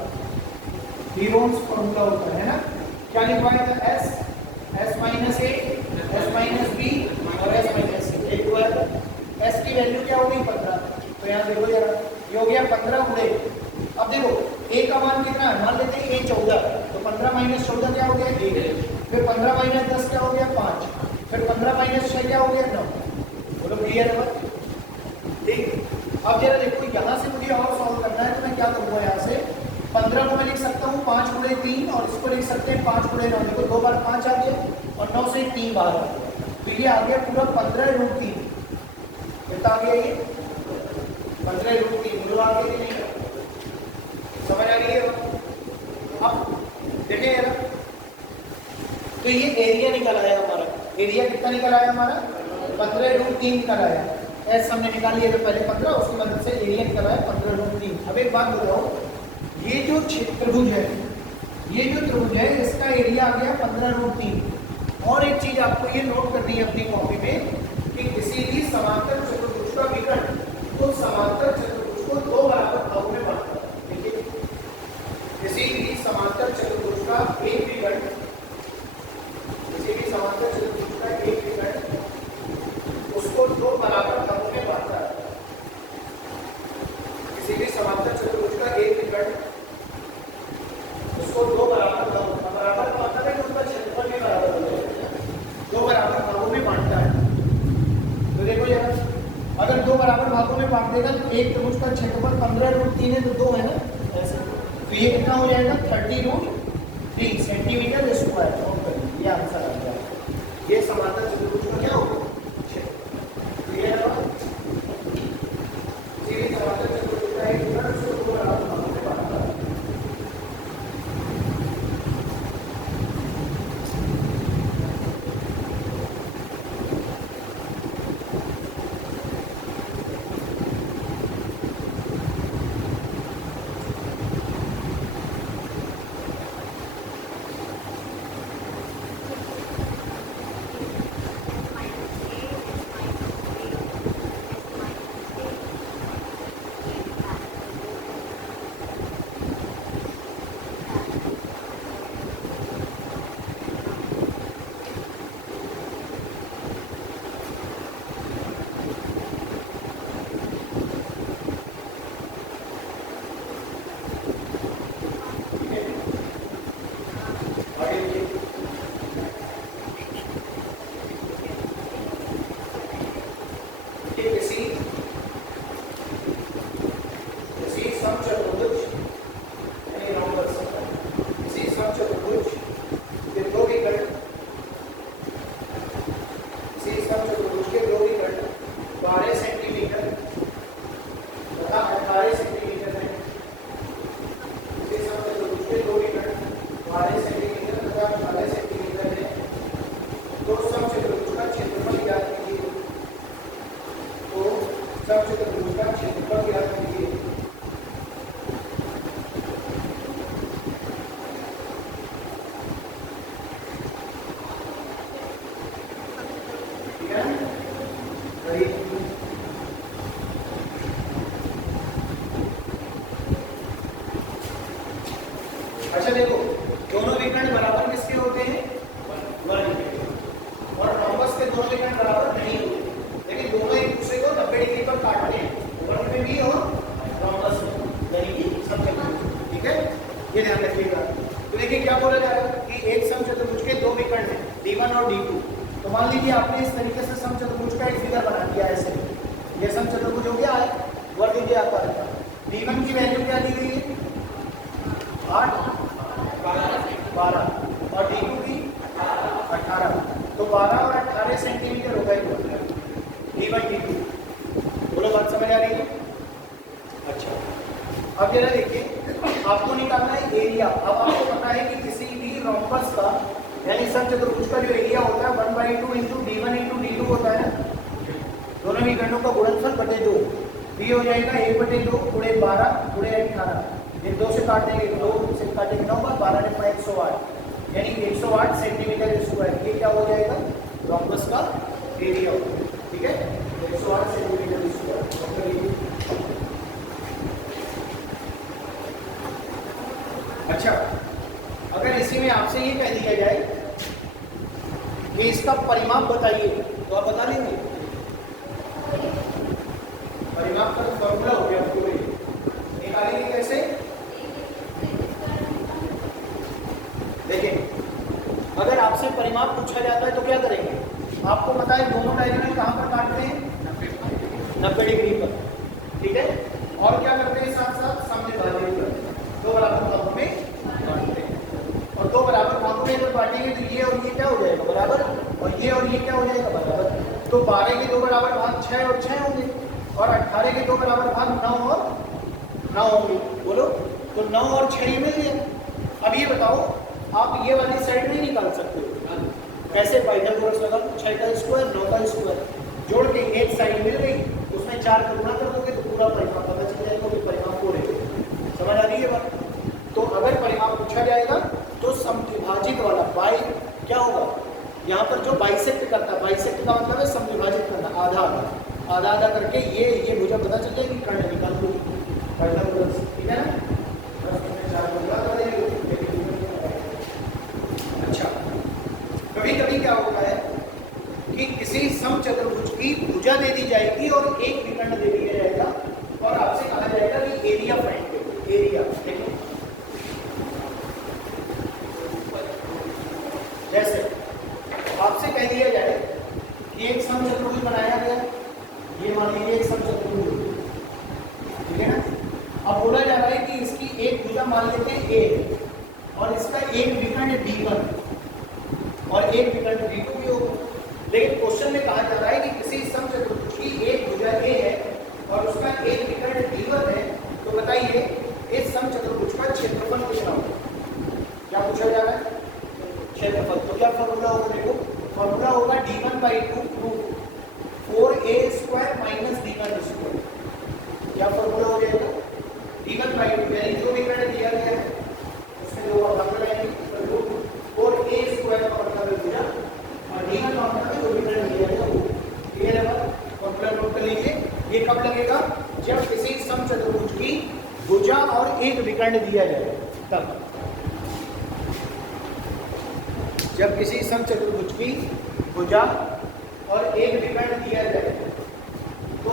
हीरोस फॉर्मूला होता है ना? क्या लिखवाया था? S, S - A, S - B और S - C। एक हुआ था। S की वैल्यू क्या होगी? 15। तो यहाँ देखो जरा, ये हो गया 15 गुणे। अब देखो A का मान कितना है? मान लेते हैं A 14, तो 15 - 14 क्या हो गया? 1। फिर 15 - 10 क्या हो गया? 5। फिर 15 - 6 क्या हो गया? 9। बोलो क्लियर है बात? ठीक। अब जरा देखो, यहाँ से मुझे और सॉल्व करना है, तो मैं क्या करूँगा? यहाँ से 15 को मैं लिख सकता हूँ 5 गुणे 3, और इसको लिख सकते हैं 5 गुणे 9। देखो 2 बार 5 आ गया और 9 से 3 बार आ गया, तो ये आ गया पूरा 15√3। कितना आ गया ये? 15√3। बोलो आ गया कि नहीं? समझ आ रही है? अब देखिए यार, तो ये एरिया निकल आया हमारा। एरिया कितना निकल आया हमारा? 15√3 निकल आया। एस हमने निकाल लिया, तो पहले 15, उसकी मदद से एरिया निकल आया 15√3। अब एक बात बताओ, ये जो त्रिभुज है, ये जो त्रिभुज है, इसका एरिया आ गया 15√3। और एक चीज आपको ये नोट करनी है अपनी कॉपी में कि किसी भी समांतर चतुर्भुज का विकर्ण तो समांतर चतुर्भुज को दो बराबर भागों में बांटता है। देखिए, किसी भी समांतर चतुर्भुज का एक विकर्ण, किसी भी समांतर चतुर्भुज का एक विकर्ण उसको दो बराबर भागों में बांटता है। किसी भी समांतर चतुर्भुज का एक विकर्ण उसको दो बराबर बांटता है, उसका क्षेत्रफल भी बराबर हो जाएगा। दो बराबर भागों में बांटता है। तो देखो यार, अगर दो बराबर भागों में बांट देगा तो एक त्रिभुज का क्षेत्रफल 15√3 है, तो 2 है ना ऐसे। तो ये कितना हो जाएगा? 30√3 सेंटीमीटर स्क्वायर। ये आंसर आ जाएगा। ये समांतर चतुर्भुज का क्या होगा? क्लियर है? सीधी समांतर चतुर्भुज का एक विकर्ण उसको दो बराबर भागों में बांटता है। अच्छा देखो, दोनों विकर्ण बराबर किसके होते हैं? 1 के। और रोम्बस के दोनों विकर्ण बराबर नहीं होते, लेकिन दोनों एक दूसरे को 90 डिग्री पर काटते हैं, वर्ग में भी और रोम्बस में, यानी कि समचतुर्भुज। ठीक है, ये ध्यान रखिएगा। तो देखिए क्या बोला जा रहा है कि एक समचतुर्भुज के दो विकर्ण हैं, D1 और D2। तो मान लीजिए आपने इस तरीके से समचतुर्भुज का एक फिगर बना दिया ऐसे, ये समचतुर्भुज हो गया है, वर्ग दिया आकार का। D1 की वैल्यू क्या दी गई है? 8, 12 और D2 की 18। तो 12 और 18 सेंटीमीटर हो गए D1 D2। बोलो बात समझ आ रही है? अच्छा, अब जरा देखिए, आपको निकालना है एरिया। अब आपको पता है कि किसी भी रोम्बस का यानी समचतुर्भुज का जो एरिया होता है 1/2 इंटू D1 इंटू D2 होता है। दोनों विकर्णों का गुणनफल बटे 2, बी हो जाएगा 1/2 गुणे 12 गुणे 18। ये 2 से काटेंगे, 2 से काटेंगे 9 बार, 12 ने 5 108, यानी 108 सेंटीमीटर स्क्वायर। ये क्या हो जाएगा? रोम्बस का एरिया होगा। ठीक है, 108 सेंटीमीटर स्क्वायर। अच्छा, अगर इसी में आपसे ये कह दिया जाए कि इसका परिमाप बताइए, तो आप बता लेंगे? परिमाप का फॉर्मूला हो गया, आपको निकालेंगे कैसे? देखिए, अगर आपसे परिमाप पूछा जाता है तो क्या करेंगे? आपको पता है दोनों डायगोनल कहाँ पर काटते हैं? 90 डिग्री पर। ठीक है, और क्या करते हैं साथ साथ? समद्विभाजित करते हैं, दो बराबर भागों में बांटते हैं। और दो बराबर भागों में जब बांटेंगे तो ये और ये क्या हो जाएगा? बराबर, और ये क्या हो जाएगा? बराबर। तो 12 के दो बराबर भाग 6 और 6 होंगे, और 18 के दो बराबर भाग 9 और 9 होंगे। बोलो, तो 9 और 6 ही मिल गए। अब ये बताओ, आप ये वाली साइड नहीं निकाल सकते? कैसे? पाइथागोरस लगा, 6 का स्क्वायर 9 का स्क्वायर जोड़ के एक साइड मिल गई, उसमें 4 का गुणा कर दोगे तो पूरा परिमाप पता चल जाएगा कि परिमाप हो रहे। समझ आ रही है बात? तो अगर परिमाप पूछा जाएगा तो समद्विभाजित वाला बाई क्या होगा? यहाँ पर जो बाइसेक्ट करता है, बाइसेक्ट का मतलब है समद्विभाजित करना, आधा आधा आधा आधा करके ये मुझे पता चल जाएगी, कर्ण निकाल दो। ठीक है ना? अच्छा, कभी कभी क्या होता है कि किसी समचतुर्भुज की भुजा दे दी जाएगी और एक विकर्ण दे दिया जाएगा, और आपसे कहा जाएगा कि एरिया फाइंड करो। एरिया देखो, जैसे आपसे कह दिया जाए कि एक समचतुर्भुज बनाया गया, ये मान लीजिए एक समचतुर्भुज, ठीक है ना? अब बोला जा रहा है कि इसकी एक भुजा मान लेते हैं ए, और इसका एक विकर्ण D1 और एक विकर्ण D2 भी होगा। लेकिन क्वेश्चन में कहा जा रहा है कि किसी समचतुर्भुज की एक भुजा ए है और उसका एक विकर्ण D1 है, तो बताइए इस समचतुर्भुज का क्षेत्रफल कितना होगा? क्या पूछा जा रहा है? क्षेत्रफल। तो क्या फॉर्मूला होगा? देखो, फॉर्मूला होगा D1/2 4a² माइनस D1²। क्या फॉर्मूला हो जाएगा? D1/2 यानी जो विकर्ण दिया गया है उसमें दो भाग लगाएंगे, तो 4a² का मतलब है भुजा, और D1 का मतलब है जो विकर्ण दिया गया वो। क्लियर है बात? फॉर्मूला नोट कर लीजिए। ये कब लगेगा? जब किसी समचतुर्भुज की भुजा और एक विकर्ण दिया जाए, तब। जब किसी समचतुर्भुज की भुजा और एक विकर्ण दिया जाए तो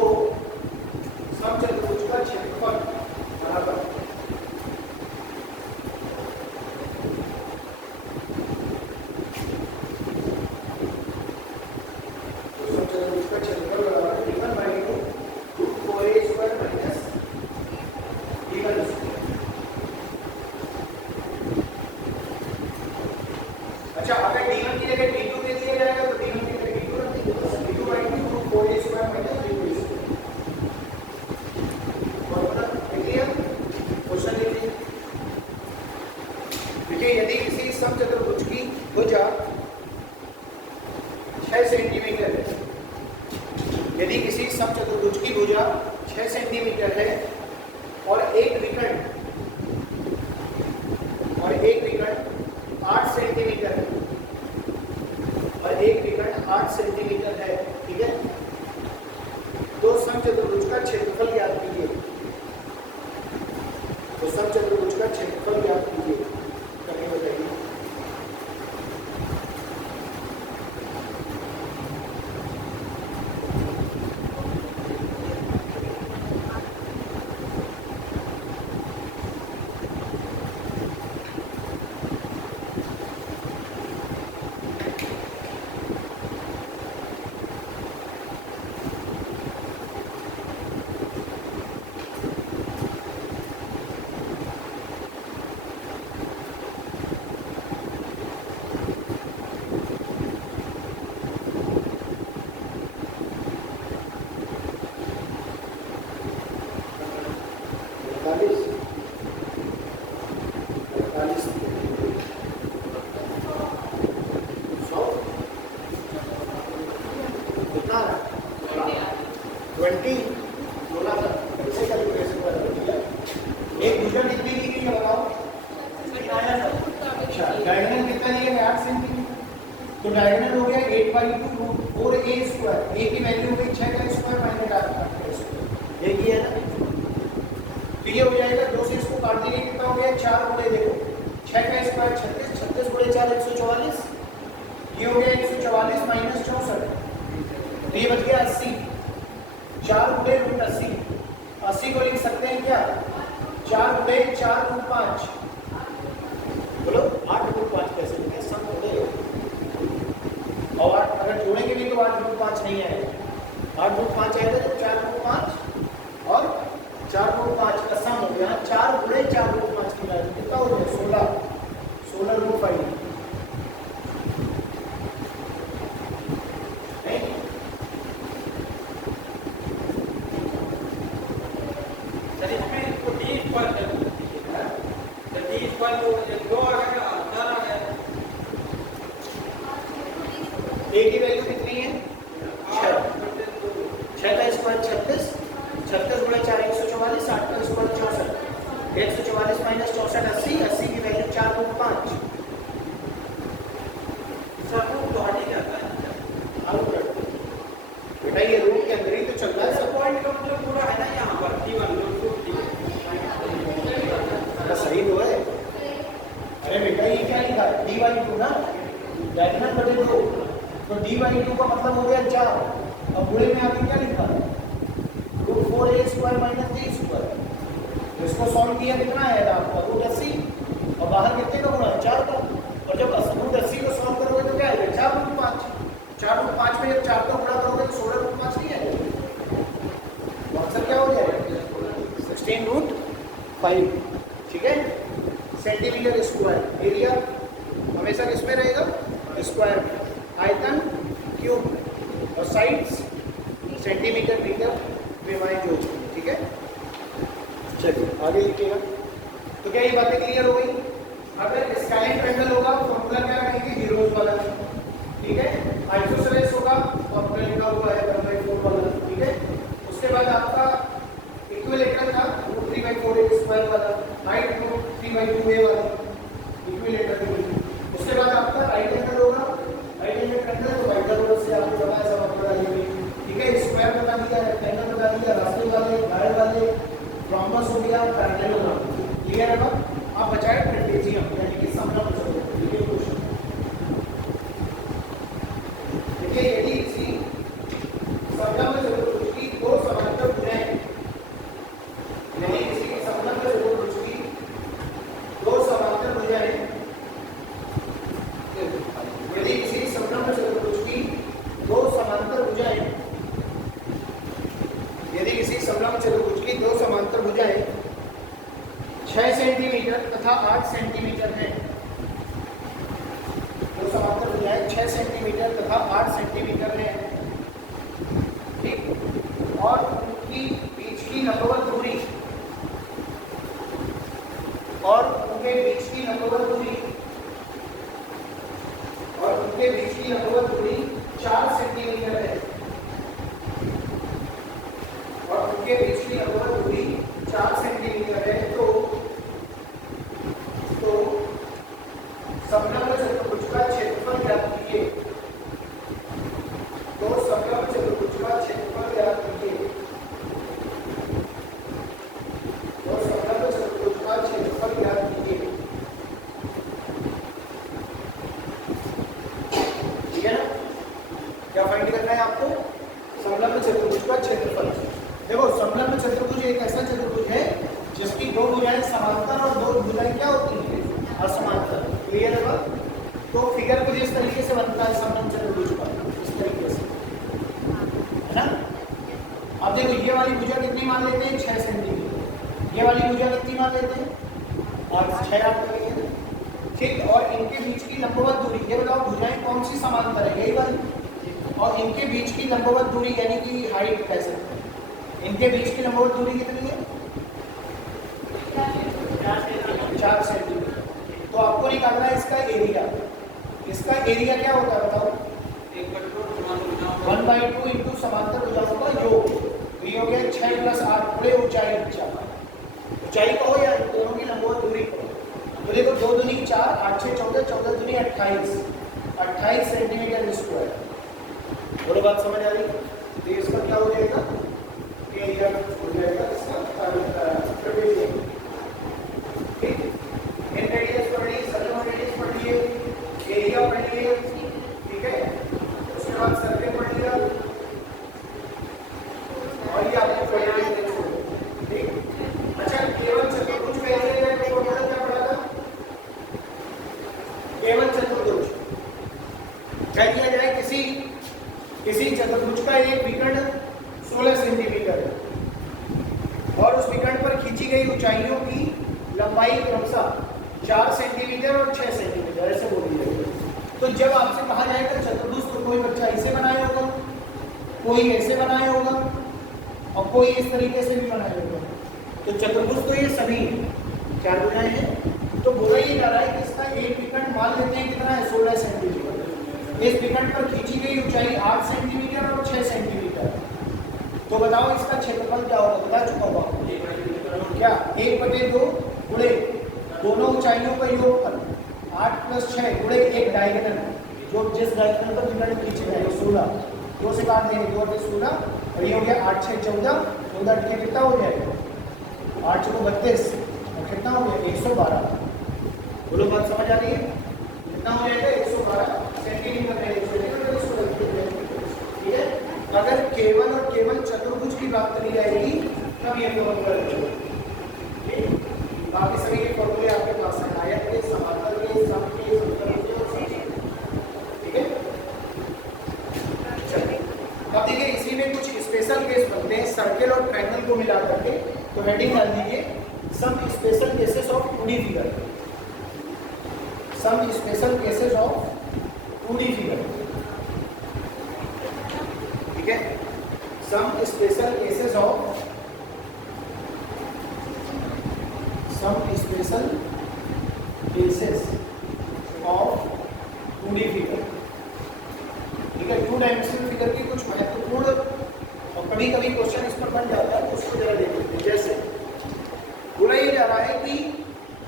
समचतुर्भुज का क्षेत्रफल बराबर अच्छा, अगर D1 की जगह D2 दे दिया जाएगा तो D1 की जगह D2 रख दीजिए, D2/2 4a² minus D2²। Formula clear? Question लीजिए। देखिए, यदि किसी समचतुर्भुज की भुजा 6 सेंटीमीटर है, यदि किसी समचतुर्भुज की भुजा 6 सेंटीमीटर है और एक विकर्ण 8 सेंटीमीटर है, और एक विकर्ण 8 सेंटीमीटर है, ठीक है? तो समचतुर्भुज का क्षेत्रफल ज्ञात कीजिए। तो समचतुर्भुज का क्षेत्रफल ज्ञात कीजिए। एक भुजा कितनी दी गई है बताओ? अच्छा, डायगोनल कितना दिया है? 8 सेंटीमीटर। तो डायगोनल हो गया 8/2 और a स्क्वायर, a की वैल्यू हो गई 6 का स्क्वायर माइनस 8 का स्क्वायर, एक ही है ना। तो ये हो जाएगा 2 से इसको काट देंगे कितना हो गया? 4 गुणे देखो 6 का स्क्वायर 36, 36 गुणे 4 144, ये हो गया 144 माइनस 64, तो ये बच गया 80। 4 गुणे रूट 80, 80 को लिख सकते हैं क्या? 4 गुणे 4 रूट 5, बोलो 8 रूट 5 कैसे लिखें? सम थोड़े, और अगर जोड़ेंगे भी तो 8 रूट 5 नहीं आएगा। 8 रूट 5 आएगा तो 4 रूट 5 और 4 रूट 5 का सम हो गया 4 गुणे 4 रूट 5 की वैल्यू कितना हो गया? 16 रूट 5। ए की वैल्यू कितनी है? 6 का स्क्वायर 36, 36 गुणे 4 144, 8 का स्क्वायर 64, 144 माइनस 64 80, 80 की वैल्यू 4 रूट 5। सब रूट तो हट ही जाता है, आउट बेटा, ये रूट के अंदर ही तो चल रहा है सब। पॉइंट का मतलब पूरा है ना यहाँ पर d1 सही तो है। अरे बेटा ये क्या लिखा है? d/2 ना, डायगोनल बटे 2, तो d/2 का मतलब हो गया 4। अब पूरे में आगे क्या लिखा है? Root 4a square minus b square. तो इसको सॉल्व किया कितना आएगा आपका? रूट 80, और बाहर कितने का गुणा है? 4 का, और जब रूट 80 को सॉल्व करोगे तो क्या आएगा? 4 रूट 5। 4 रूट 5 में जब 4 का गुणा करोगे तो 16 रूट 5 नहीं आएगा? आंसर क्या हो जाएगा? 16 रूट 5। ठीक है, सेंटीमीटर स्क्वायर। एरिया हमेशा किस में रहेगा? स्क्वायर में। आयतन क्यूब, और साइड्स सेंटीमीटर मीटर विमाएं जो। ठीक है, चलिए आगे लिखिएगा। तो क्या ये बातें क्लियर हो गई? अगर स्काइलाइन ट्रायंगल होगा फॉर्मूला क्या कहेंगे? जीरोस वाला। ठीक है, आइसोसेलेस होगा फॉर्मूला लिखा हुआ है 1/4 वाला। ठीक है, उसके बाद आपका इक्विलेटरल था रूट 3/4 a स्क्वायर वाला, हाइट रूट 3/2a वाला इक्विलेटरल। उसके बाद आपका राइट एंगल होगा, राइट एंगल ट्रायंगल, तो पाइथागोरस से आपको पता है सब बता दिए। ठीक है, स्क्वायर बता दिया, रेक्टेंगल बता दिया, रास्ते वाले, गाइड वाले, रोम्बस हो गया, पैरेललोग्राम। क्लियर है बात? आप बचाए ट्रेपेजियम यानी कि समलंब चतुर्भुज। ठीक है, क्वेश्चन देखिए, यदि किसी समलंब चतुर्भुज की दो समांतर भुजाएं, यानी किसी समलंब चतुर्भुज की दो समांतर भुजाएं, यदि किसी समलंब चतुर्भुज की दो समांतर भुजाएं, यदि किसी समलंब चतुर्भुज की दो समांतर भुजाएं 6 सेंटीमीटर तथा 8 सेंटीमीटर हैं, दो समांतर भुजाएं 6 सेंटीमीटर तथा 8 सेंटीमीटर हैं, ठीक, और उनकी बीच की लंबवत दूरी, और उनके बीच की लंबवत दूरी, और उनके बीच की लंबवत दूरी 4 सेंटीमीटर है, और उनके बीच की लंबवत दूरी 4 सेंटीमीटर है, तो समलंब चतुर्भुज का क्षेत्रफल ज्ञात कीजिए। तो समलंब चतुर्भुज का क्षेत्रफल ज्ञात कीजिए। तो समलंब चतुर्भुज का क्षेत्रफल ज्ञात कीजिए। ठीक है ना? क्या फाइंड करना है आपको? समलंब चतुर्भुज का क्षेत्रफल। देखो, समलंब चतुर्भुज एक ऐसा चतुर्भुज है जिसकी दो भुजाएं समांतर और दो भुजाएं क्या होती हैं? असमांतर। क्लियर है बात? तो फिगर कुछ इस तरीके से बनता है समलंब चतुर्भुज का, इस तरीके से, है ना? अब देखो, ये वाली भुजा कितनी मान लेते हैं? 6 सेंटीमीटर। ये वाली भुजा कितनी मान लेते हैं? और 6 आप करेंगे, ठीक। और इनके बीच की लंबवत दूरी, ये बताओ भुजाएं कौन सी समांतर है? यही वाली। और इनके बीच की लंबवत दूरी यानी कि हाइट कह सकते हैं। इनके बीच की लंबवत दूरी कितनी है? 4 सेंटीमीटर। तो आपको निकालना है इसका एरिया। इसका एरिया क्या होता है बताओ? 1/2 इंटू समांतर भुजाओं का योग। तो ये हो गया 6 + 8 पूरे ऊंचाई का हो या लंबवत दूरी को। तो देखो 2 दूनी 4, 8 6 14, 14 दूनी 28, 28 सेंटीमीटर स्क्वायर। बोलो बात समझ आ रही? तो इसका क्या हो जाएगा? एरिया हो जाएगा इसका ट्रेपेजियम। ठीक, इन रेडियस पढ़ ली, सर्कम रेडियस पढ़ लिए, एरिया पढ़ लिए, ठीक है। उसके बाद सर्कल पढ़ लिया और ये आपको पढ़ लिया, ठीक। अच्छा, केवल चतुर्भुज का एरिया है तो फॉर्मूला क्या पढ़ा था? केवल चतुर्भुज क्या किया जाए, किसी चतुर्भुज का एक विकर्ण 16 सेंटीमीटर है और उस विकर्ण पर खींची गई ऊंचाइयों की लंबाई क्रमशः 4 सेंटीमीटर और 6 सेंटीमीटर ऐसे बोल दिया गया। तो जब आपसे कहा जाएगा चतुर्भुज तो कोई बच्चा ऐसे बनाया होगा, कोई ऐसे बनाया होगा और कोई इस तरीके से भी बनाया होगा। तो चतुर्भुज तो ये सभी चार भुजाएं हैं। तो बोला ये जा रहा है कि इसका एक विकर्ण मान लेते हैं कितना है, 16 सेंटीमीटर। इस विकर्ण पर खींची गई ऊंचाई 8 सेंटीमीटर और 6 सेंटीमीटर। तो बताओ इसका क्षेत्रफल क्या होगा, बता चुका होगा क्या? 1/2 गुणे दोनों ऊंचाइयों का योगफल 8 + 6 गुणे एक डायगोनल, जो जिस डायगोनल पर विकर्ण खींचे गए 16, 2 से काट देंगे, 2 × 16 और ये हो गया 8 6 14, 14 8 कितना हो जाएगा, 8 6 32 और कितना हो गया 112। बोलो बात समझ आ रही है? कितना हो जाएगा 112 सेंटीमीटर है। ठीक है, अगर केवल और केवल चतुर्भुज की बात करी जाएगी तब ये फॉर्मूला रखेगा। ठीक, बाकी सभी के फॉर्मूले आपके पास हैं, आयत के, समांतर के, सम के, समतल के और सम के। ठीक है, चलिए अब देखिए इसी में कुछ स्पेशल केस बनते हैं सर्कल और ट्रायंगल को मिला करके। तो हेडिंग डाल दीजिए some special cases of 2D figure. Some special cases of 2D figure. ठीक है, some special cases of two D figure. ठीक है, 2 डायमेंशनल फिगर की कुछ महत्वपूर्ण और कभी कभी क्वेश्चन इस पर बन जाता है, तो उसको जरा देख लेते हैं। जैसे बोला ये जा रहा है कि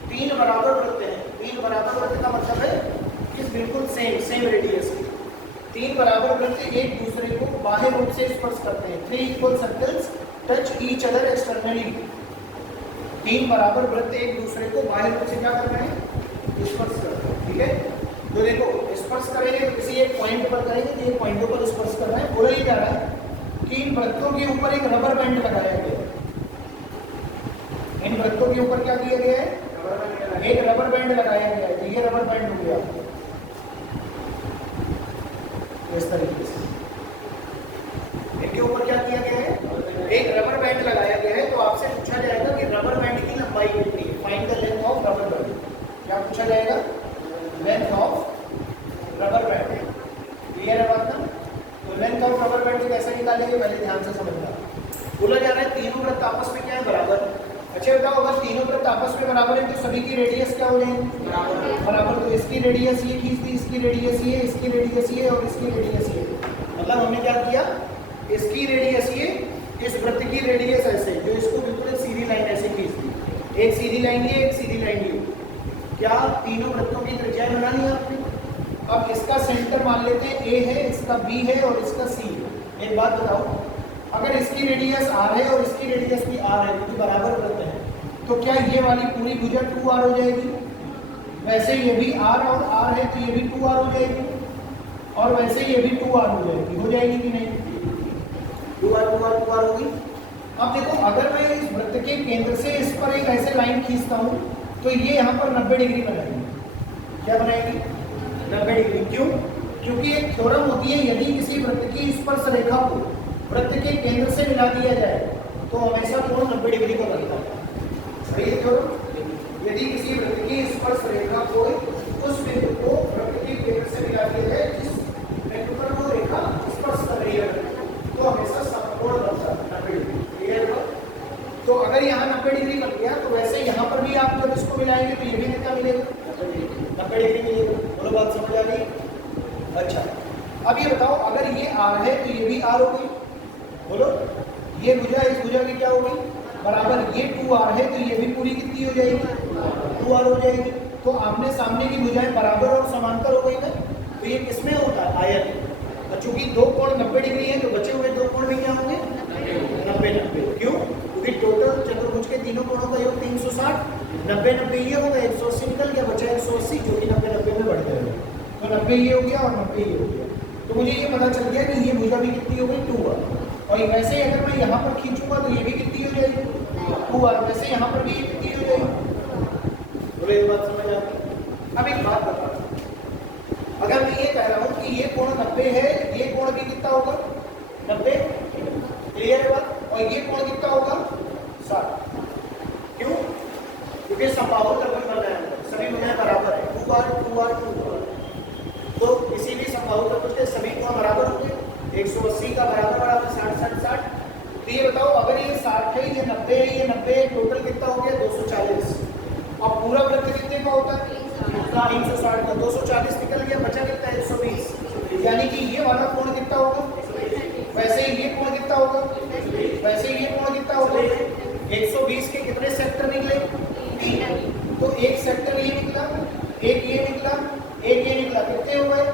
3 बराबर वृत्त हैं। 3 बराबर वृत्त का मतलब है कि बिल्कुल सेम रेडियस के 3 बराबर वृत्त एक दूसरे को बाह्य रूप से स्पर्श करते हैं। 3 equal circles touch each other externally. 3 बराबर वृत्त एक दूसरे को बाह्य रूप से क्या कर रहे हैं, स्पर्श करते हैं। ठीक है, तो देखो स्पर्श करेंगे तो किसी एक पॉइंट पर करेंगे, तो ये पॉइंटों पर स्पर्श कर रहे हैं। बोला ये जा रहा है कि इन वृत्तों के ऊपर एक रबर बैंड लगाया गया है। इन वृत्तों के ऊपर क्या किया गया है, एक रबर बैंड लगाया गया है। तो ये रबर बैंड हो गया इस तरीके से। इनके ऊपर क्या किया गया है, एक रबर बैंड लगाया गया है। तो आपसे पूछा जाएगा कि रबर बैंड की लंबाई कितनी है, find the length of rubber band. क्या पूछा जाएगा, length of rubber band. Clear है बात ना? तो लेंथ ऑफ रबर बैंड कैसे निकालेंगे, पहले ध्यान से समझना। बोला जा रहा है तीनों वृत्त आपस में क्या है, बराबर। अच्छा बताओ, अगर तीनों वृत्त आपस में बराबर है तो सभी की रेडियस क्या हो जाएगी, बराबर। तो इसकी रेडियस ये खींच दी, इसकी रेडियस ये, इसकी रेडियस ये और इसकी रेडियस ये। मतलब हमने क्या किया, इसकी रेडियस ये, इस वृत्त की रेडियस ऐसे, जो इसको बिल्कुल एक सीधी लाइन ऐसे खींच दी। एक सीधी लाइन ये, एक सीधी लाइन ये। क्या तीनों वृत्तों की त्रिज्या बना ली आपने। अब इसका सेंटर मान लेते हैं A है, इसका B है और इसका C है। एक बात बताओ, अगर इसकी रेडियस R है और इसकी रेडियस भी R है, क्योंकि बराबर वृत्त है, तो क्या ये वाली पूरी भुजा 2R हो जाएगी। वैसे ये भी R और R है तो ये भी 2R हो जाएगी, और वैसे ये भी 2R हो जाएगी। हो जाएगी कि नहीं, 2R होगी। अब देखो, अगर मैं इस वृत्त के केंद्र से इस पर एक ऐसे लाइन खींचता हूँ तो ये यहाँ पर 90 डिग्री बनाएगी। क्या बनाएगी, 90 डिग्री। क्यों, क्योंकि एक थ्योरम होती है, यदि किसी वृत्त की स्पर्श रेखा को वृत्त के केंद्र से मिला दिया जाए तो हमेशा कोण 90 डिग्री का बनता है। सही है थ्योरम। यदि किसी वृत्त की स्पर्श रेखा को उस बिंदु को वृत्त के केंद्र से मिला दिया जाए जिस बिंदु पर वो रेखा स्पर्श कर रही है, तो हमेशा समकोण बनता है 90 डिग्री। क्लियर है? तो अगर यहाँ 90 डिग्री बन गया तो वैसे यहाँ पर भी आप जब इसको मिलाएंगे तो ये भी कितना मिलेगा, 90 डिग्री मिलेगा। बोलो बात समझ आ गई। अच्छा, अब ये बताओ, अगर ये R है तो ये भी R होगी। बोलो, ये भुजा इस भुजा की क्या होगी, बराबर ये 2r है, तो ये भी पूरी कितनी हो जाएगी, 2r हो जाएगी। तो आमने सामने की भुजाएं बराबर और समांतर हो गई ना, तो ये किसमें होता है, आयत। और चूंकि दो कोण 90 डिग्री है, तो बचे हुए दो कोण भी क्या होंगे, 90-90। क्यों, क्योंकि टोटल चतुर्भुज के तीनों कोणों का योग 360, 90-90 ये होगा, 180 निकल गया, बचा 180 जो कि 90-90 में बढ़ जाएगा। तो 90 ये हो गया और 90 ये हो गया। तो मुझे ये पता चल गया कि ये भुजा भी कितनी हो गई, 2r। और वैसे अगर मैं यहाँ पर खींचूंगा तो ये भी कितनी हो जाएगी, 2r। वैसे यहाँ पर भी ये कितनी हो जाएगी। बोले ये बात समझ आती। अब एक बात बता, अगर मैं ये कह रहा हूँ कि ये कोण 90 है, ये कोण भी कितना होगा, 90, क्लियर है बात। और ये कोण कितना होगा, 60। क्यों, क्योंकि समबाहु त्रिभुज बन रहा है, सभी भुजाएं बराबर है, 2r 2r 2r। तो किसी भी समबाहु त्रिभुज के सभी कोण बराबर होंगे, 180 का बराबर बराबर 60 60 60। तो ये बताओ, अगर ये 60 है, ये 90 है, ये 90 है, टोटल कितना हो गया, 240। और पूरा वृत्त कितने का होता है, 360 का, 240 निकल गया, बचा कितना है, 120। यानी कि ये वाला कोण कितना होगा, वैसे ही ये कोण कितना होगा, वैसे ही ये कोण कितना होगा। 120 के कितने सेक्टर निकले, 3। तो एक सेक्टर ये निकला, एक ये निकला, एक ये निकला, कितने हो गए,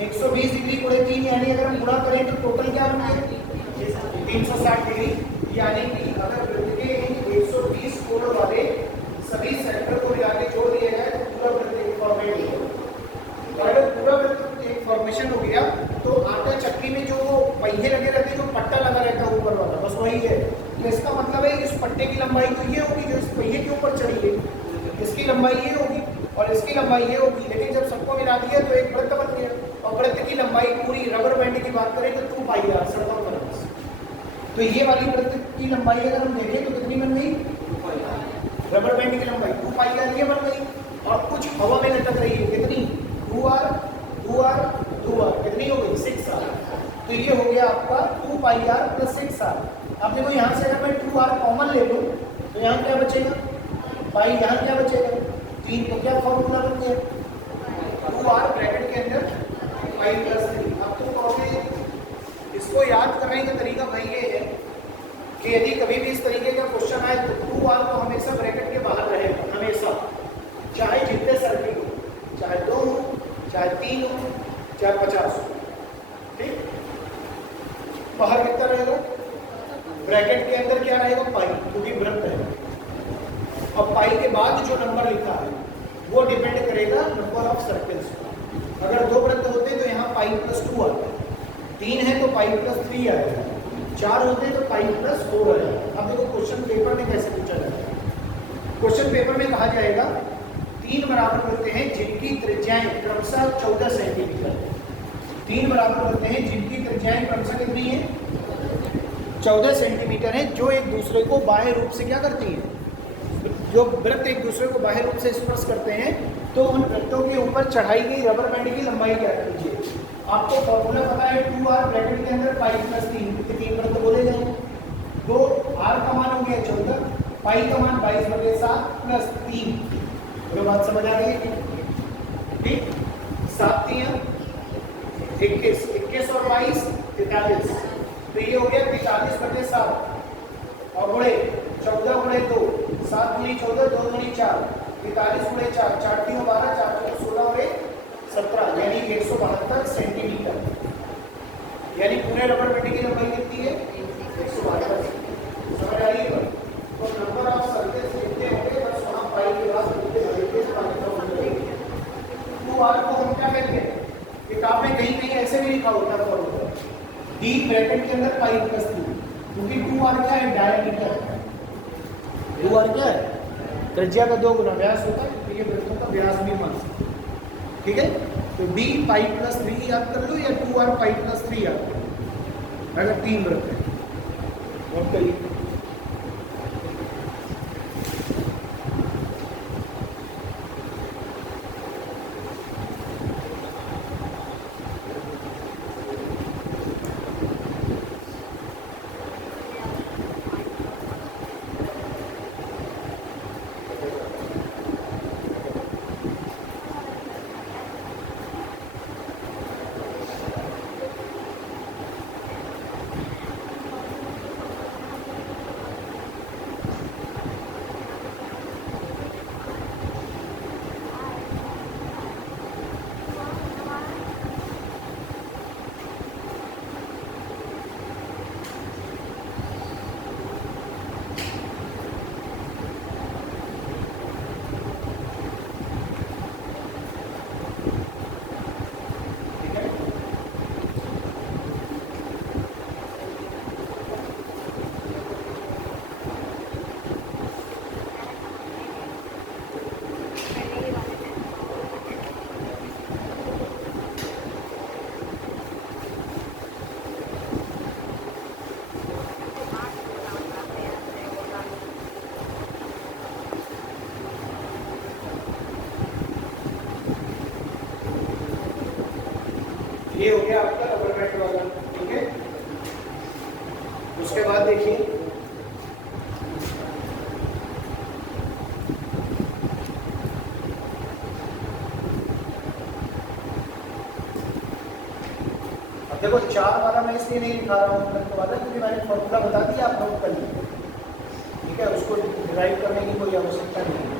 120 डिग्री गुणे 3। यानी अगर हम गुणा करें तो टोटल क्या बन गया, 360 डिग्री। यानी कि अगर वृत्त के 120 कोण वाले सभी सेक्टर को मिला के जोड़ दिया जाए तो पूरा वृत्त एक फॉर्मेट हो गया। अगर पूरा वृत्त एक फॉर्मेशन हो गया तो आटा चक्की में जो पहिए लगे रहते हैं, जो पट्टा लगा रहता है ऊपर वाला, बस वही है। तो इसका मतलब है इस पट्टे की लंबाई तो ये होगी जो इस पहिए के ऊपर चढ़ी है, इसकी लंबाई ये होगी और इसकी लंबाई ये होगी। लेकिन जब सबको मिला दिया तो एक वृत्त बन गया। और वृत्त की लंबाई पूरी रबर बैंड की बात करें तो 2πr सर्कमफेरेंस। तो ये वाली वृत्त की लंबाई अगर हम देखें तो कितनी बन गई, रबर बैंड की लंबाई 2πr ये बन गई। और कुछ हवा में लटक रही है, कितनी, 2r 2r 2r, कितनी हो गई, 6r। तो ये हो गया आपका 2πr + 6r। अब देखो यहाँ से अगर मैं 2r कॉमन ले लूँ तो यहाँ क्या बचेगा, पाई, यहाँ क्या बचेगा, 3। तो क्या फॉर्मूला बन गया, 2r ब्रैकेट के अंदर पाई + 3। अब तो कहोगे इसको याद करने का तरीका भाई ये है कि यदि कभी भी इस तरीके का क्वेश्चन आए तो 2r को हमेशा ब्रैकेट के बाहर रहेगा, हमेशा, चाहे जितने सर्किल हो, चाहे 2 हो, चाहे 3 हो, चाहे 50 हो, ठीक। बाहर कितना रहेगा, ब्रैकेट के अंदर क्या रहेगा, पाई, क्योंकि वृत्त है। अब पाई के बाद जो नंबर लिखा है वो डिपेंड करेगा नंबर ऑफ सर्कल्स पर। अगर 2 वृत्त होते तो यहाँ पाई + 2 आता, 3 है तो पाई + 3 आएगा, 4 होते तो पाई + 4 आएगा। अब देखो क्वेश्चन पेपर में कैसे पूछा जाएगा। क्वेश्चन पेपर में कहा जाएगा 3 बराबर वृत्त हैं जिनकी त्रिज्याएं क्रमशः 14 सेंटीमीटर। 3 बराबर वृत्त हैं जिनकी त्रिज्याएं क्रमशः कितनी है, 14 सेंटीमीटर है, जो एक दूसरे को बाह्य रूप से क्या करती है, जो वृत्त एक दूसरे को बाह्य रूप से स्पर्श करते हैं। तो उन वृत्तों के ऊपर चढ़ाई गई रबर बैंड की लंबाई क्या कीजिए। आपको फॉर्मूला पता है, 2r ब्रैकेट के अंदर पाई + 3, 3 वृत्त बोले गए। तो r का मान हो गया 14, पाई का मान 22/7 + 3। तो बात समझ आ रही है, ठीक। 7 3 21, 21 और 22 43। तो ये हो गया 45/7 और गुणे 14 गुणे 2, 7 गुणे 14, 2 गुणे 4, 45 गुणे 4, 4 3 12, 4 4 16 और 17, यानी 172 सेंटीमीटर। यानी पूरे रबर बैंड की लंबाई कितनी है, 172। समझ आ रही है। तो नंबर ऑफ सर्कल्स कितने होंगे, बस वहाँ पाई के बाद तो r को हम क्या कहते हैं, किताब में कहीं कहीं ऐसे भी लिखा होता है फॉर्मूला, d ब्रैकेट के अंदर पाई + 3, क्योंकि 2r क्या है, डायमीटर। 2r क्या है, त्रिज्या का 2 गुना व्यास होता है, तो ये वृत्तों का व्यास भी मान सकते हैं, ठीक है। तो d पाई + 3 याद कर लो या 2r पाई + 3 याद कर लो, अगर 3 वृत्त है। नोट करिए। ये हो गया आपका लोअर ब्रैकेट वाला, ठीक है। उसके बाद देखिए अब देखो 4 वाला मैं इसलिए नहीं लिखा रहा हूँ ब्रैकेट वाला क्योंकि मैंने फॉर्मूला बता दिया, आप नोट कर लीजिए, ठीक है। उसको डिराइव करने की कोई आवश्यकता नहीं है।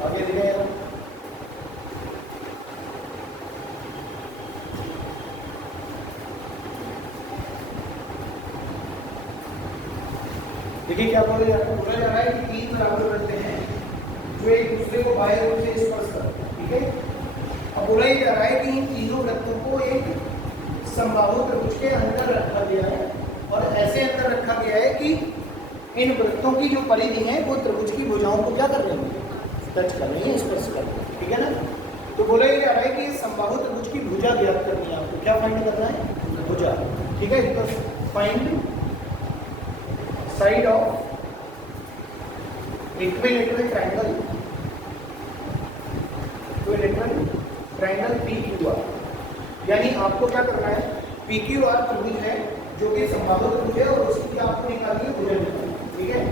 आगे देखिए क्या बोला जा रहा है कि 3 बराबर बनते हैं जो एक दूसरे को बाह्य रूप से स्पर्श करते हैं, ठीक है। अब बोला जा रहा है कि इन तीनों वृत्तों को एक समबाहु त्रिभुज के अंदर रखा गया है और ऐसे अंदर रखा गया है कि इन वृत्तों की जो परिधि है वो त्रिभुज की भुजाओं को क्या कर रही है, टच कर रही है, स्पर्श कर रही है, ठीक है ना। तो बोला जा रहा है कि समबाहु त्रिभुज की भुजा ज्ञात करनी है आपको। क्या फाइंड करना है, भुजा, ठीक है। तो find side of equilateral triangle, equilateral triangle PQR, यानी आपको क्या करना है, PQR त्रिभुज है जो कि समबाहु त्रिभुज है और उसकी आपको निकालनी है भुजा निकालनी, ठीक है।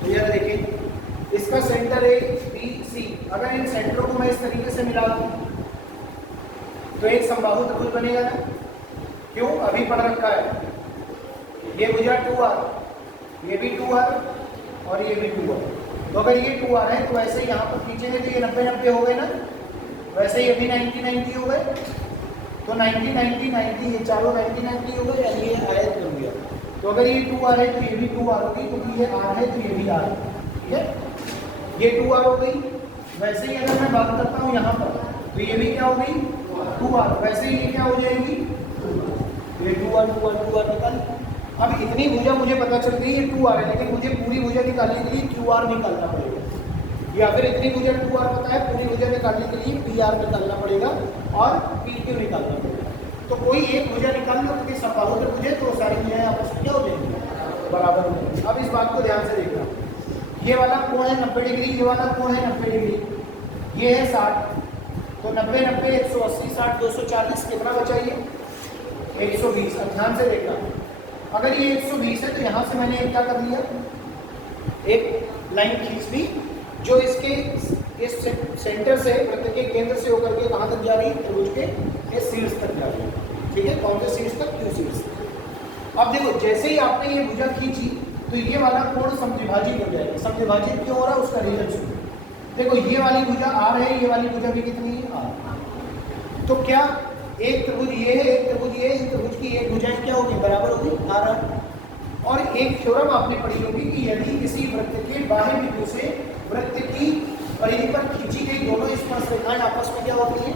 तो यार देखिए इसका सेंटर है BC, अगर इन सेंटरों को मैं इस तरीके से मिला दूं तो एक समबाहु त्रिभुज बनेगा ना, क्यों, अभी पढ़ रखा है। ये भुजा 2R, ये भी 2R और ये भी 2R, तो अगर ये 2R है तो वैसे यहाँ पर खींचेंगे तो ये 90-90 हो गए ना, वैसे ये भी 90-90 हो गए, तो 90-90-90 ये चारों 90-90 हो गए, यानी ये आयत बन गया। तो अगर ये 2R है तो ये भी 2R होगी, क्योंकि ये R है तो ये भी R है, ठीक है। ये 2R हो गई। वैसे ही अगर मैं बात करता हूँ यहाँ पर तो ये भी क्या हो गई, 2R, वैसे ही ये क्या हो जाएगी, ये 2R 2R 2R निकाल। अब इतनी भुजा मुझे पता चल गई ये 2R है, लेकिन मुझे पूरी भुजा निकालने के लिए QR निकालना पड़ेगा, या फिर इतनी भुजा 2R पता है, पूरी भुजा निकालने के लिए PR निकालना पड़ेगा और PQ निकालना पड़ेगा। तो कोई एक भुजा निकाल लो, क्योंकि समबाहु त्रिभुज है तो सारी भुजाएं आपस में क्या हो जाएंगी, बराबर हो जाएंगी। अब इस बात को ध्यान से देखना, ये वाला कोण है 90 डिग्री, ये वाला कोण है 90 डिग्री, ये है 60, तो 90-90 180 60 240, कितना बचा ये 120। अब ध्यान से देखना, अगर ये 120 है तो यहाँ से मैंने क्या कर लिया, एक लाइन खींच ली जो इसके इस सेंटर से, वृत्त के केंद्र से होकर के कहाँ तक जा रही है, त्रिभुज के शीर्ष तक जा रही है, ठीक है। कौन से शीर्ष तक, Q शीर्ष तक। अब देखो जैसे ही आपने ये भुजा खींची तो ये वाला कोण समद्विभाजित हो जाएगा। समद्विभाजित क्यों हो रहा है, उसका रीजन सुनो। देखो ये वाली भुजा R है, ये वाली भुजा भी कितनी है, R। तो क्या एक त्रिभुज ये है, एक त्रिभुज ये है, इस त्रिभुज की एक भुजाएं क्या होगी, बराबर होगी, R। और एक थ्योरम आपने पढ़ी होगी कि यदि किसी वृत्त के बाह्य बिंदु से वृत्त की परिधि पर खींची गई दोनों स्पर्श रेखाएं आपस में क्या होती हैं,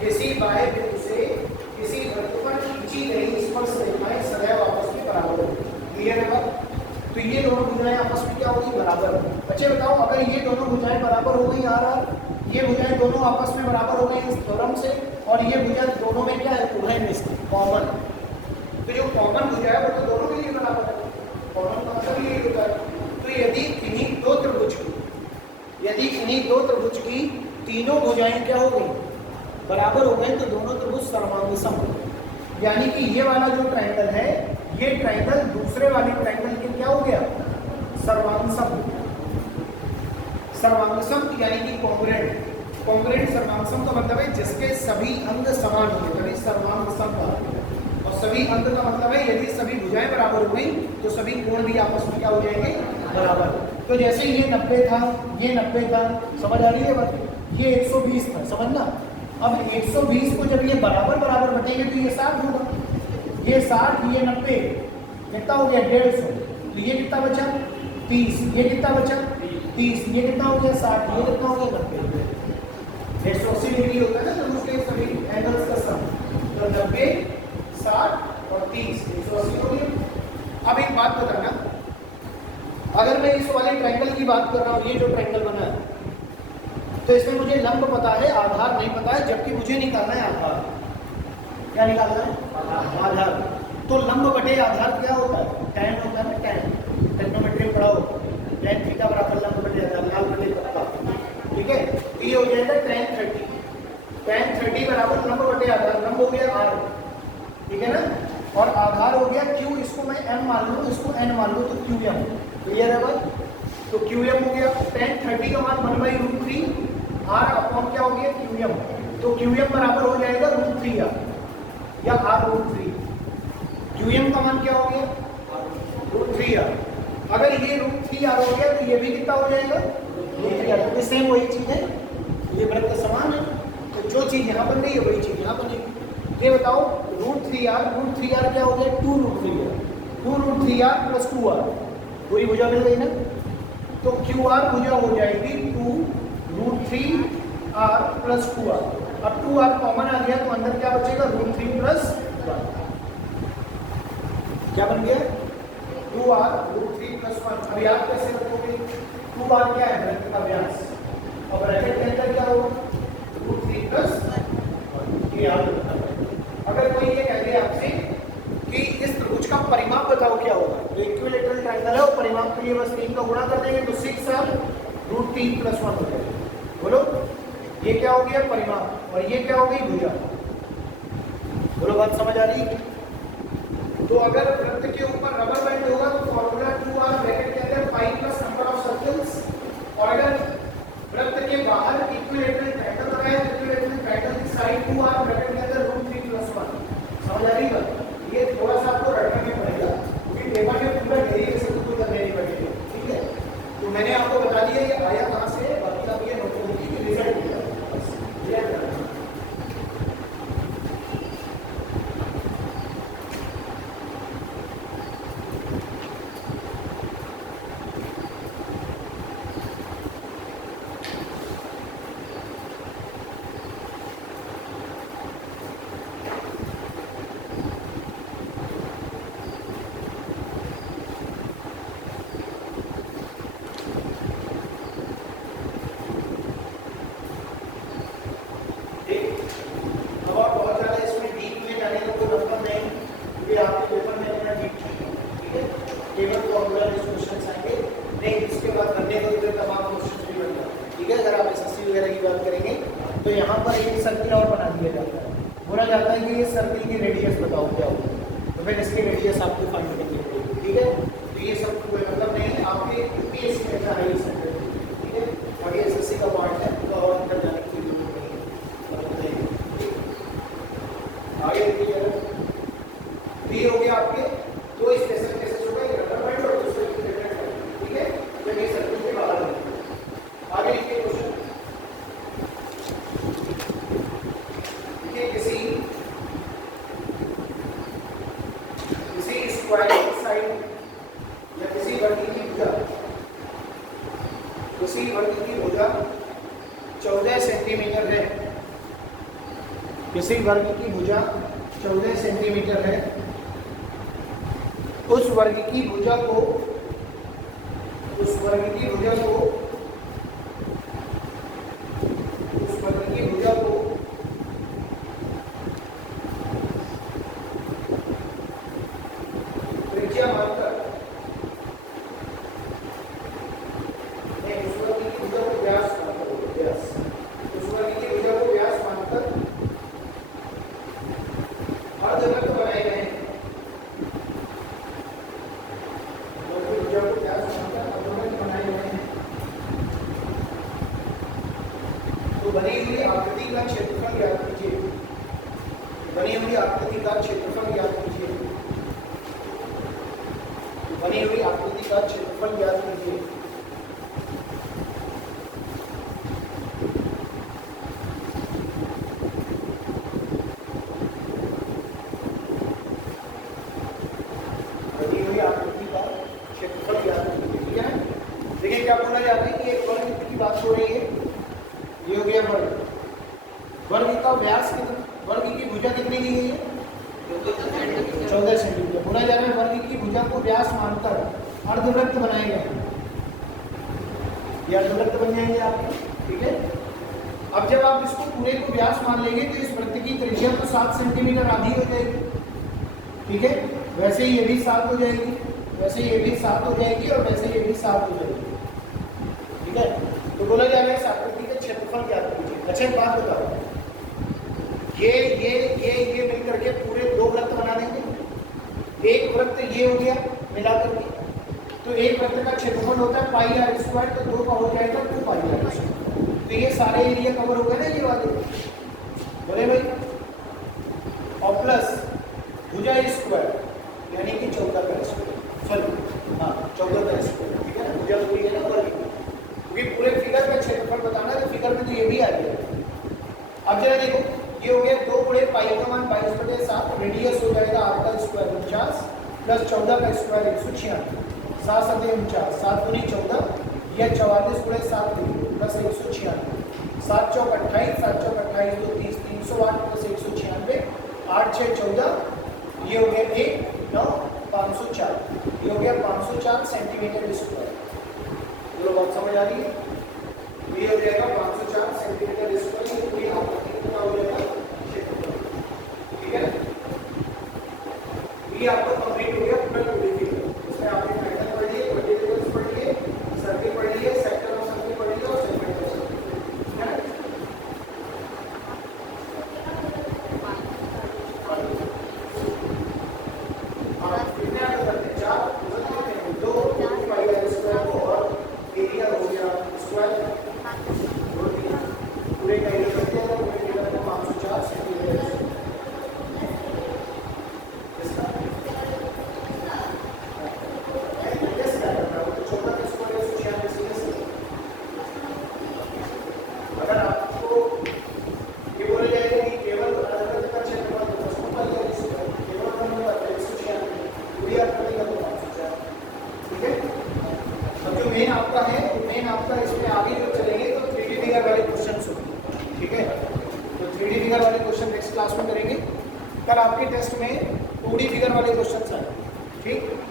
किसी बाह्य बिंदु से किसी वृत्त पर खींची गई स्पर्श रेखाएं सदैव आपस में बराबर होती हैं, क्लियर है बात। तो ये दोनों भुजाएं आपस में क्या होगी, बराबर। बच्चे बताओ, अगर ये दोनों भुजाएं बराबर हो गई R, ये भुजाएं दोनों आपस में बराबर हो गई इस थ्योरम से, और ये भुजा दोनों में क्या है, उभय निष्ठ, कॉमन। तो जो कॉमन भुजा है वो तो दोनों के लिए बराबर है, कॉमन का मतलब यही होता है। तो यदि इन्हीं दो त्रिभुज की तीनों भुजाएं क्या हो गई, बराबर हो गए, तो दोनों त्रिभुज सर्वांगसम हो गए। यानी कि ये वाला जो ट्रायंगल है, ये ट्रायंगल दूसरे वाले ट्रायंगल के क्या हो गया, सर्वांगसम। सर्वांगसम यानी कि कॉन्ग्रुएंट। कॉन्ग्रुएंट सर्वांगसम का मतलब है जिसके सभी अंग समान होंगे, तभी सर्वांगसम का। और सभी अंग का मतलब है यदि सभी भुजाएं बराबर हो गई तो सभी कोण भी आपस में क्या हो जाएंगे, बराबर। तो जैसे ये 90 था, ये 90 था, समझ आ रही है बात, ये 120 था, समझना। अब 120 को जब ये बराबर बराबर बटेंगे तो ये 60 होगा, ये 60, ये 90, कितना हो गया 150। तो ये कितना बचा 30, ये कितना बचा 30, ये कितना हो गया 60, ये कितना हो गया 90। 180 डिग्री होता है ना तो उसके सभी एंगल्स का सम, तो 90 60 और 30 180 हो गया। अब एक बात बताना, अगर मैं इस वाले ट्रायंगल की बात कर रहा हूँ, ये जो ट्रायंगल बना है, तो इसमें मुझे लंब पता है, आधार नहीं पता है, जबकि मुझे निकालना है आधार। क्या निकालना है? आधार। तो लंब बटे आधार क्या होता है? tan होता है ना, tan। ट्रिग्नोमेट्री में पढ़ा हो, tan थीटा बराबर लंब बटे आधार, लाल बटे पक्का। ठीक है, तो ये हो जाएगा tan 30। tan 30 बराबर लंब बटे आधार, लंब हो गया r, ठीक है ना, और आधार हो गया q, इसको मैं m मान लूँ, इसको n मान लूँ, तो qm। क्लियर है बात? तो qm हो गया tan 30 का मान 1/√3 r अपॉन क्या हो गया qm। तो qm बराबर हो जाएगा √3r या r√3। qm का मान क्या हो गया? √3r। अगर ये √3r हो गया तो ये भी कितना हो जाएगा? √3r। तो सेम वही चीज है, ये वृत्त समान है, तो जो चीज यहाँ बन रही है वही चीज यहाँ बनेगी। ये बताओ √3r क्या हो गया? 2√3r, 2√3r प्लस 2r, पूरी भुजा मिल गई ना। तो QR भुजा हो जाएगी 2√3r प्लस 2r। अब 2r कॉमन आ गया तो अंदर क्या बचेगा? √3 प्लस 1। क्या बन गया? 2r √3 plus 1। अब याद कैसे रखोगे? 2r क्या है? वृत्त का व्यास, और ब्रैकेट के अंदर क्या होगा? √3 प्लस 1। ये याद रखना है। अगर कोई ये कह दे आपसे कि इस त्रिभुज का परिमाप बताओ क्या होगा, तो इक्विलेटरल ट्रायंगल है, और परिमाप के लिए बस 3 का गुणा कर देंगे तो 6r √3 प्लस 1 हो जाएगा। बोलो, ये क्या हो गया? परिमाप, और ये क्या हो गई? भुजा। बोलो, बात समझ आ रही है? तो अगर वृत्त के ऊपर रबर बैंड होगा तो फॉर्मूला 2r ब्रैकेट के अंदर 5 प्लस नंबर ऑफ सर्कल्स, और अगर वृत्त के बाहर इक्विलेटरल ट्रायंगल बनाया तो इक्विलेटरल ट्रायंगल की साइड 2r ब्रैकेट के अंदर √3 प्लस 1। समझ आ रही बात? ये थोड़ा सा आपको रटने में पड़ेगा, क्योंकि पेपर में पूरा डेरिवेशन को करने नहीं पड़ेगी। ठीक है, तो मैंने आपको बता दिया ये आया कहाँ से, बाकी आप ये नोट कीजिए कि रिजल्ट क्या है, बस क्लियर करना। तो यहाँ पर एक सर्किल और बना दिया जाता है, बोला जाता है कि ये सर्किल की रेडियस बताओ क्या होगी, तो फिर इसकी रेडियस आपको फाइंड करनी पड़ेगी। ठीक है, तो ये सब कोई मतलब नहीं है, आपके यूपीएससी में है ये सर्किल। ठीक है, और ये एसएससी का पार्ट है, तो और अंदर जाने की जरूरत नहीं है। आगे देखिए, ये हो गया आपके दो स्पेशल केसेस होगा, एक रबर बैंड और दूसरा इक्विलेटरल बैंड। ठीक है, जब ये सर्किल के बाहर है। आगे देखिए क्वेश्चन, किसी स्क्वायर साइड या किसी वर्ग की भुजा 14 सेंटीमीटर है, किसी वर्ग की भुजा 14 सेंटीमीटर है, उस वर्ग की भुजा को त्रिज्या मानकर, व्यास मानकर अर्धवृत्त बनाए गए हैं। तो बनी हुई आकृति का क्षेत्रफल याद कीजिए, बनी हुई आकृति का क्षेत्रफल याद कीजिए, बनी हुई आकृति का क्षेत्रफल याद कीजिए। बनी हुई आकृति का क्षेत्रफल याद कीजिए। ठीक है, देखिए क्या बोला जा रहा है कि एक वर्ग की बात हो रही है, ये हो गया वर्ग, वर्ग का व्यास कितना, वर्ग की भुजा कितनी दी गई है? 14 सेंटीमीटर। बोला जा रहा है वर्ग की भुजा को व्यास मानकर अर्धवृत्त बनाए गए, ये अर्धवृत्त बन जाएंगे आपके। ठीक है, अब जब आप इसको पूरे को व्यास मान लेंगे तो इस वृत्त की त्रिज्या तो 7 सेंटीमीटर आधी हो जाएगी, ठीक है। वैसे ही ये भी 7 हो जाएगी, वैसे ये भी 7 हो जाएगी और वैसे ये भी 7 हो जाएगी, ठीक है। तो बोला जा रहा है इस आकृति का क्षेत्रफल ज्ञात कीजिए। अच्छा एक बात बताओ, ये मिल करके पूरे 2 वृत्त बना देंगे। एक वृत्त ये हो गया मिला करके, तो एक वृत्त का क्षेत्रफल होता है पाई आर स्क्वायर, तो 2 का हो जाएगा 2 पाई आर स्क्वायर। तो ये सारे एरिया कवर हो गए ना ये वाले, बोले भाई। और प्लस भुजा स्क्वायर यानी कि 14 का स्क्वायर, सॉरी हाँ 14 का स्क्वायर, ठीक है ना। भुजा पूरी है ना वर्ग, क्योंकि पूरे फिगर का क्षेत्रफल बताना है तो फिगर में तो ये भी आ गया। अब जरा देखो, ये हो गया 2 गुणे पाई का मान 22/7, रेडियस हो जाएगा r का स्क्वायर 49 प्लस 14 का स्क्वायर 196, 7 सतह 49, 7 दूनी 14, यह 44 गुणे 7 प्लस 196, 7 चौक 28, 7 चौक 28 तो 30, 308 प्लस 196, 8 6 14, ये हो गया 1 9 504, ये हो गया 504 सेंटीमीटर स्क्वायर। चलो बात समझ आ रही है? ये हो जाएगा 504 सेंटीमीटर स्क्वायर, ये पूरी आकृति कितना हो जाएगा, ठीक है। ये आपको कंप्लीट हो गया पूरा फिगर। इसमें आपने पैटर्न पढ़ लिए, वर्टिकल्स पढ़ लिए, सर्किल पढ़ लिए, सेक्टर ऑफ सर्किल पढ़ लिए और सेगमेंट ऑफ सर्किल, है ना। हाँ कितने आगे करते हैं, 4 2 पाई आर स्क्वायर को और एरिया हो गया स्क्वायर, पूरे का एरिया करते हैं, पूरे फिगर में 504 सेंटीमीटर। अगर आपको ये बोला जाएगा कि केवल अलग का क्षेत्रफल तो उसको पर या केवल नंबर पर 196 पूरी आकृति का तो 504, ठीक है। अब जो मेन आपका है, मेन आपका इसमें आगे जो चलेंगे तो 3D फिगर वाले क्वेश्चंस होंगे, ठीक है। तो 3D फिगर वाले क्वेश्चन नेक्स्ट क्लास में करेंगे। कल आपके टेस्ट में 2D फिगर वाले क्वेश्चंस आएंगे, ठीक।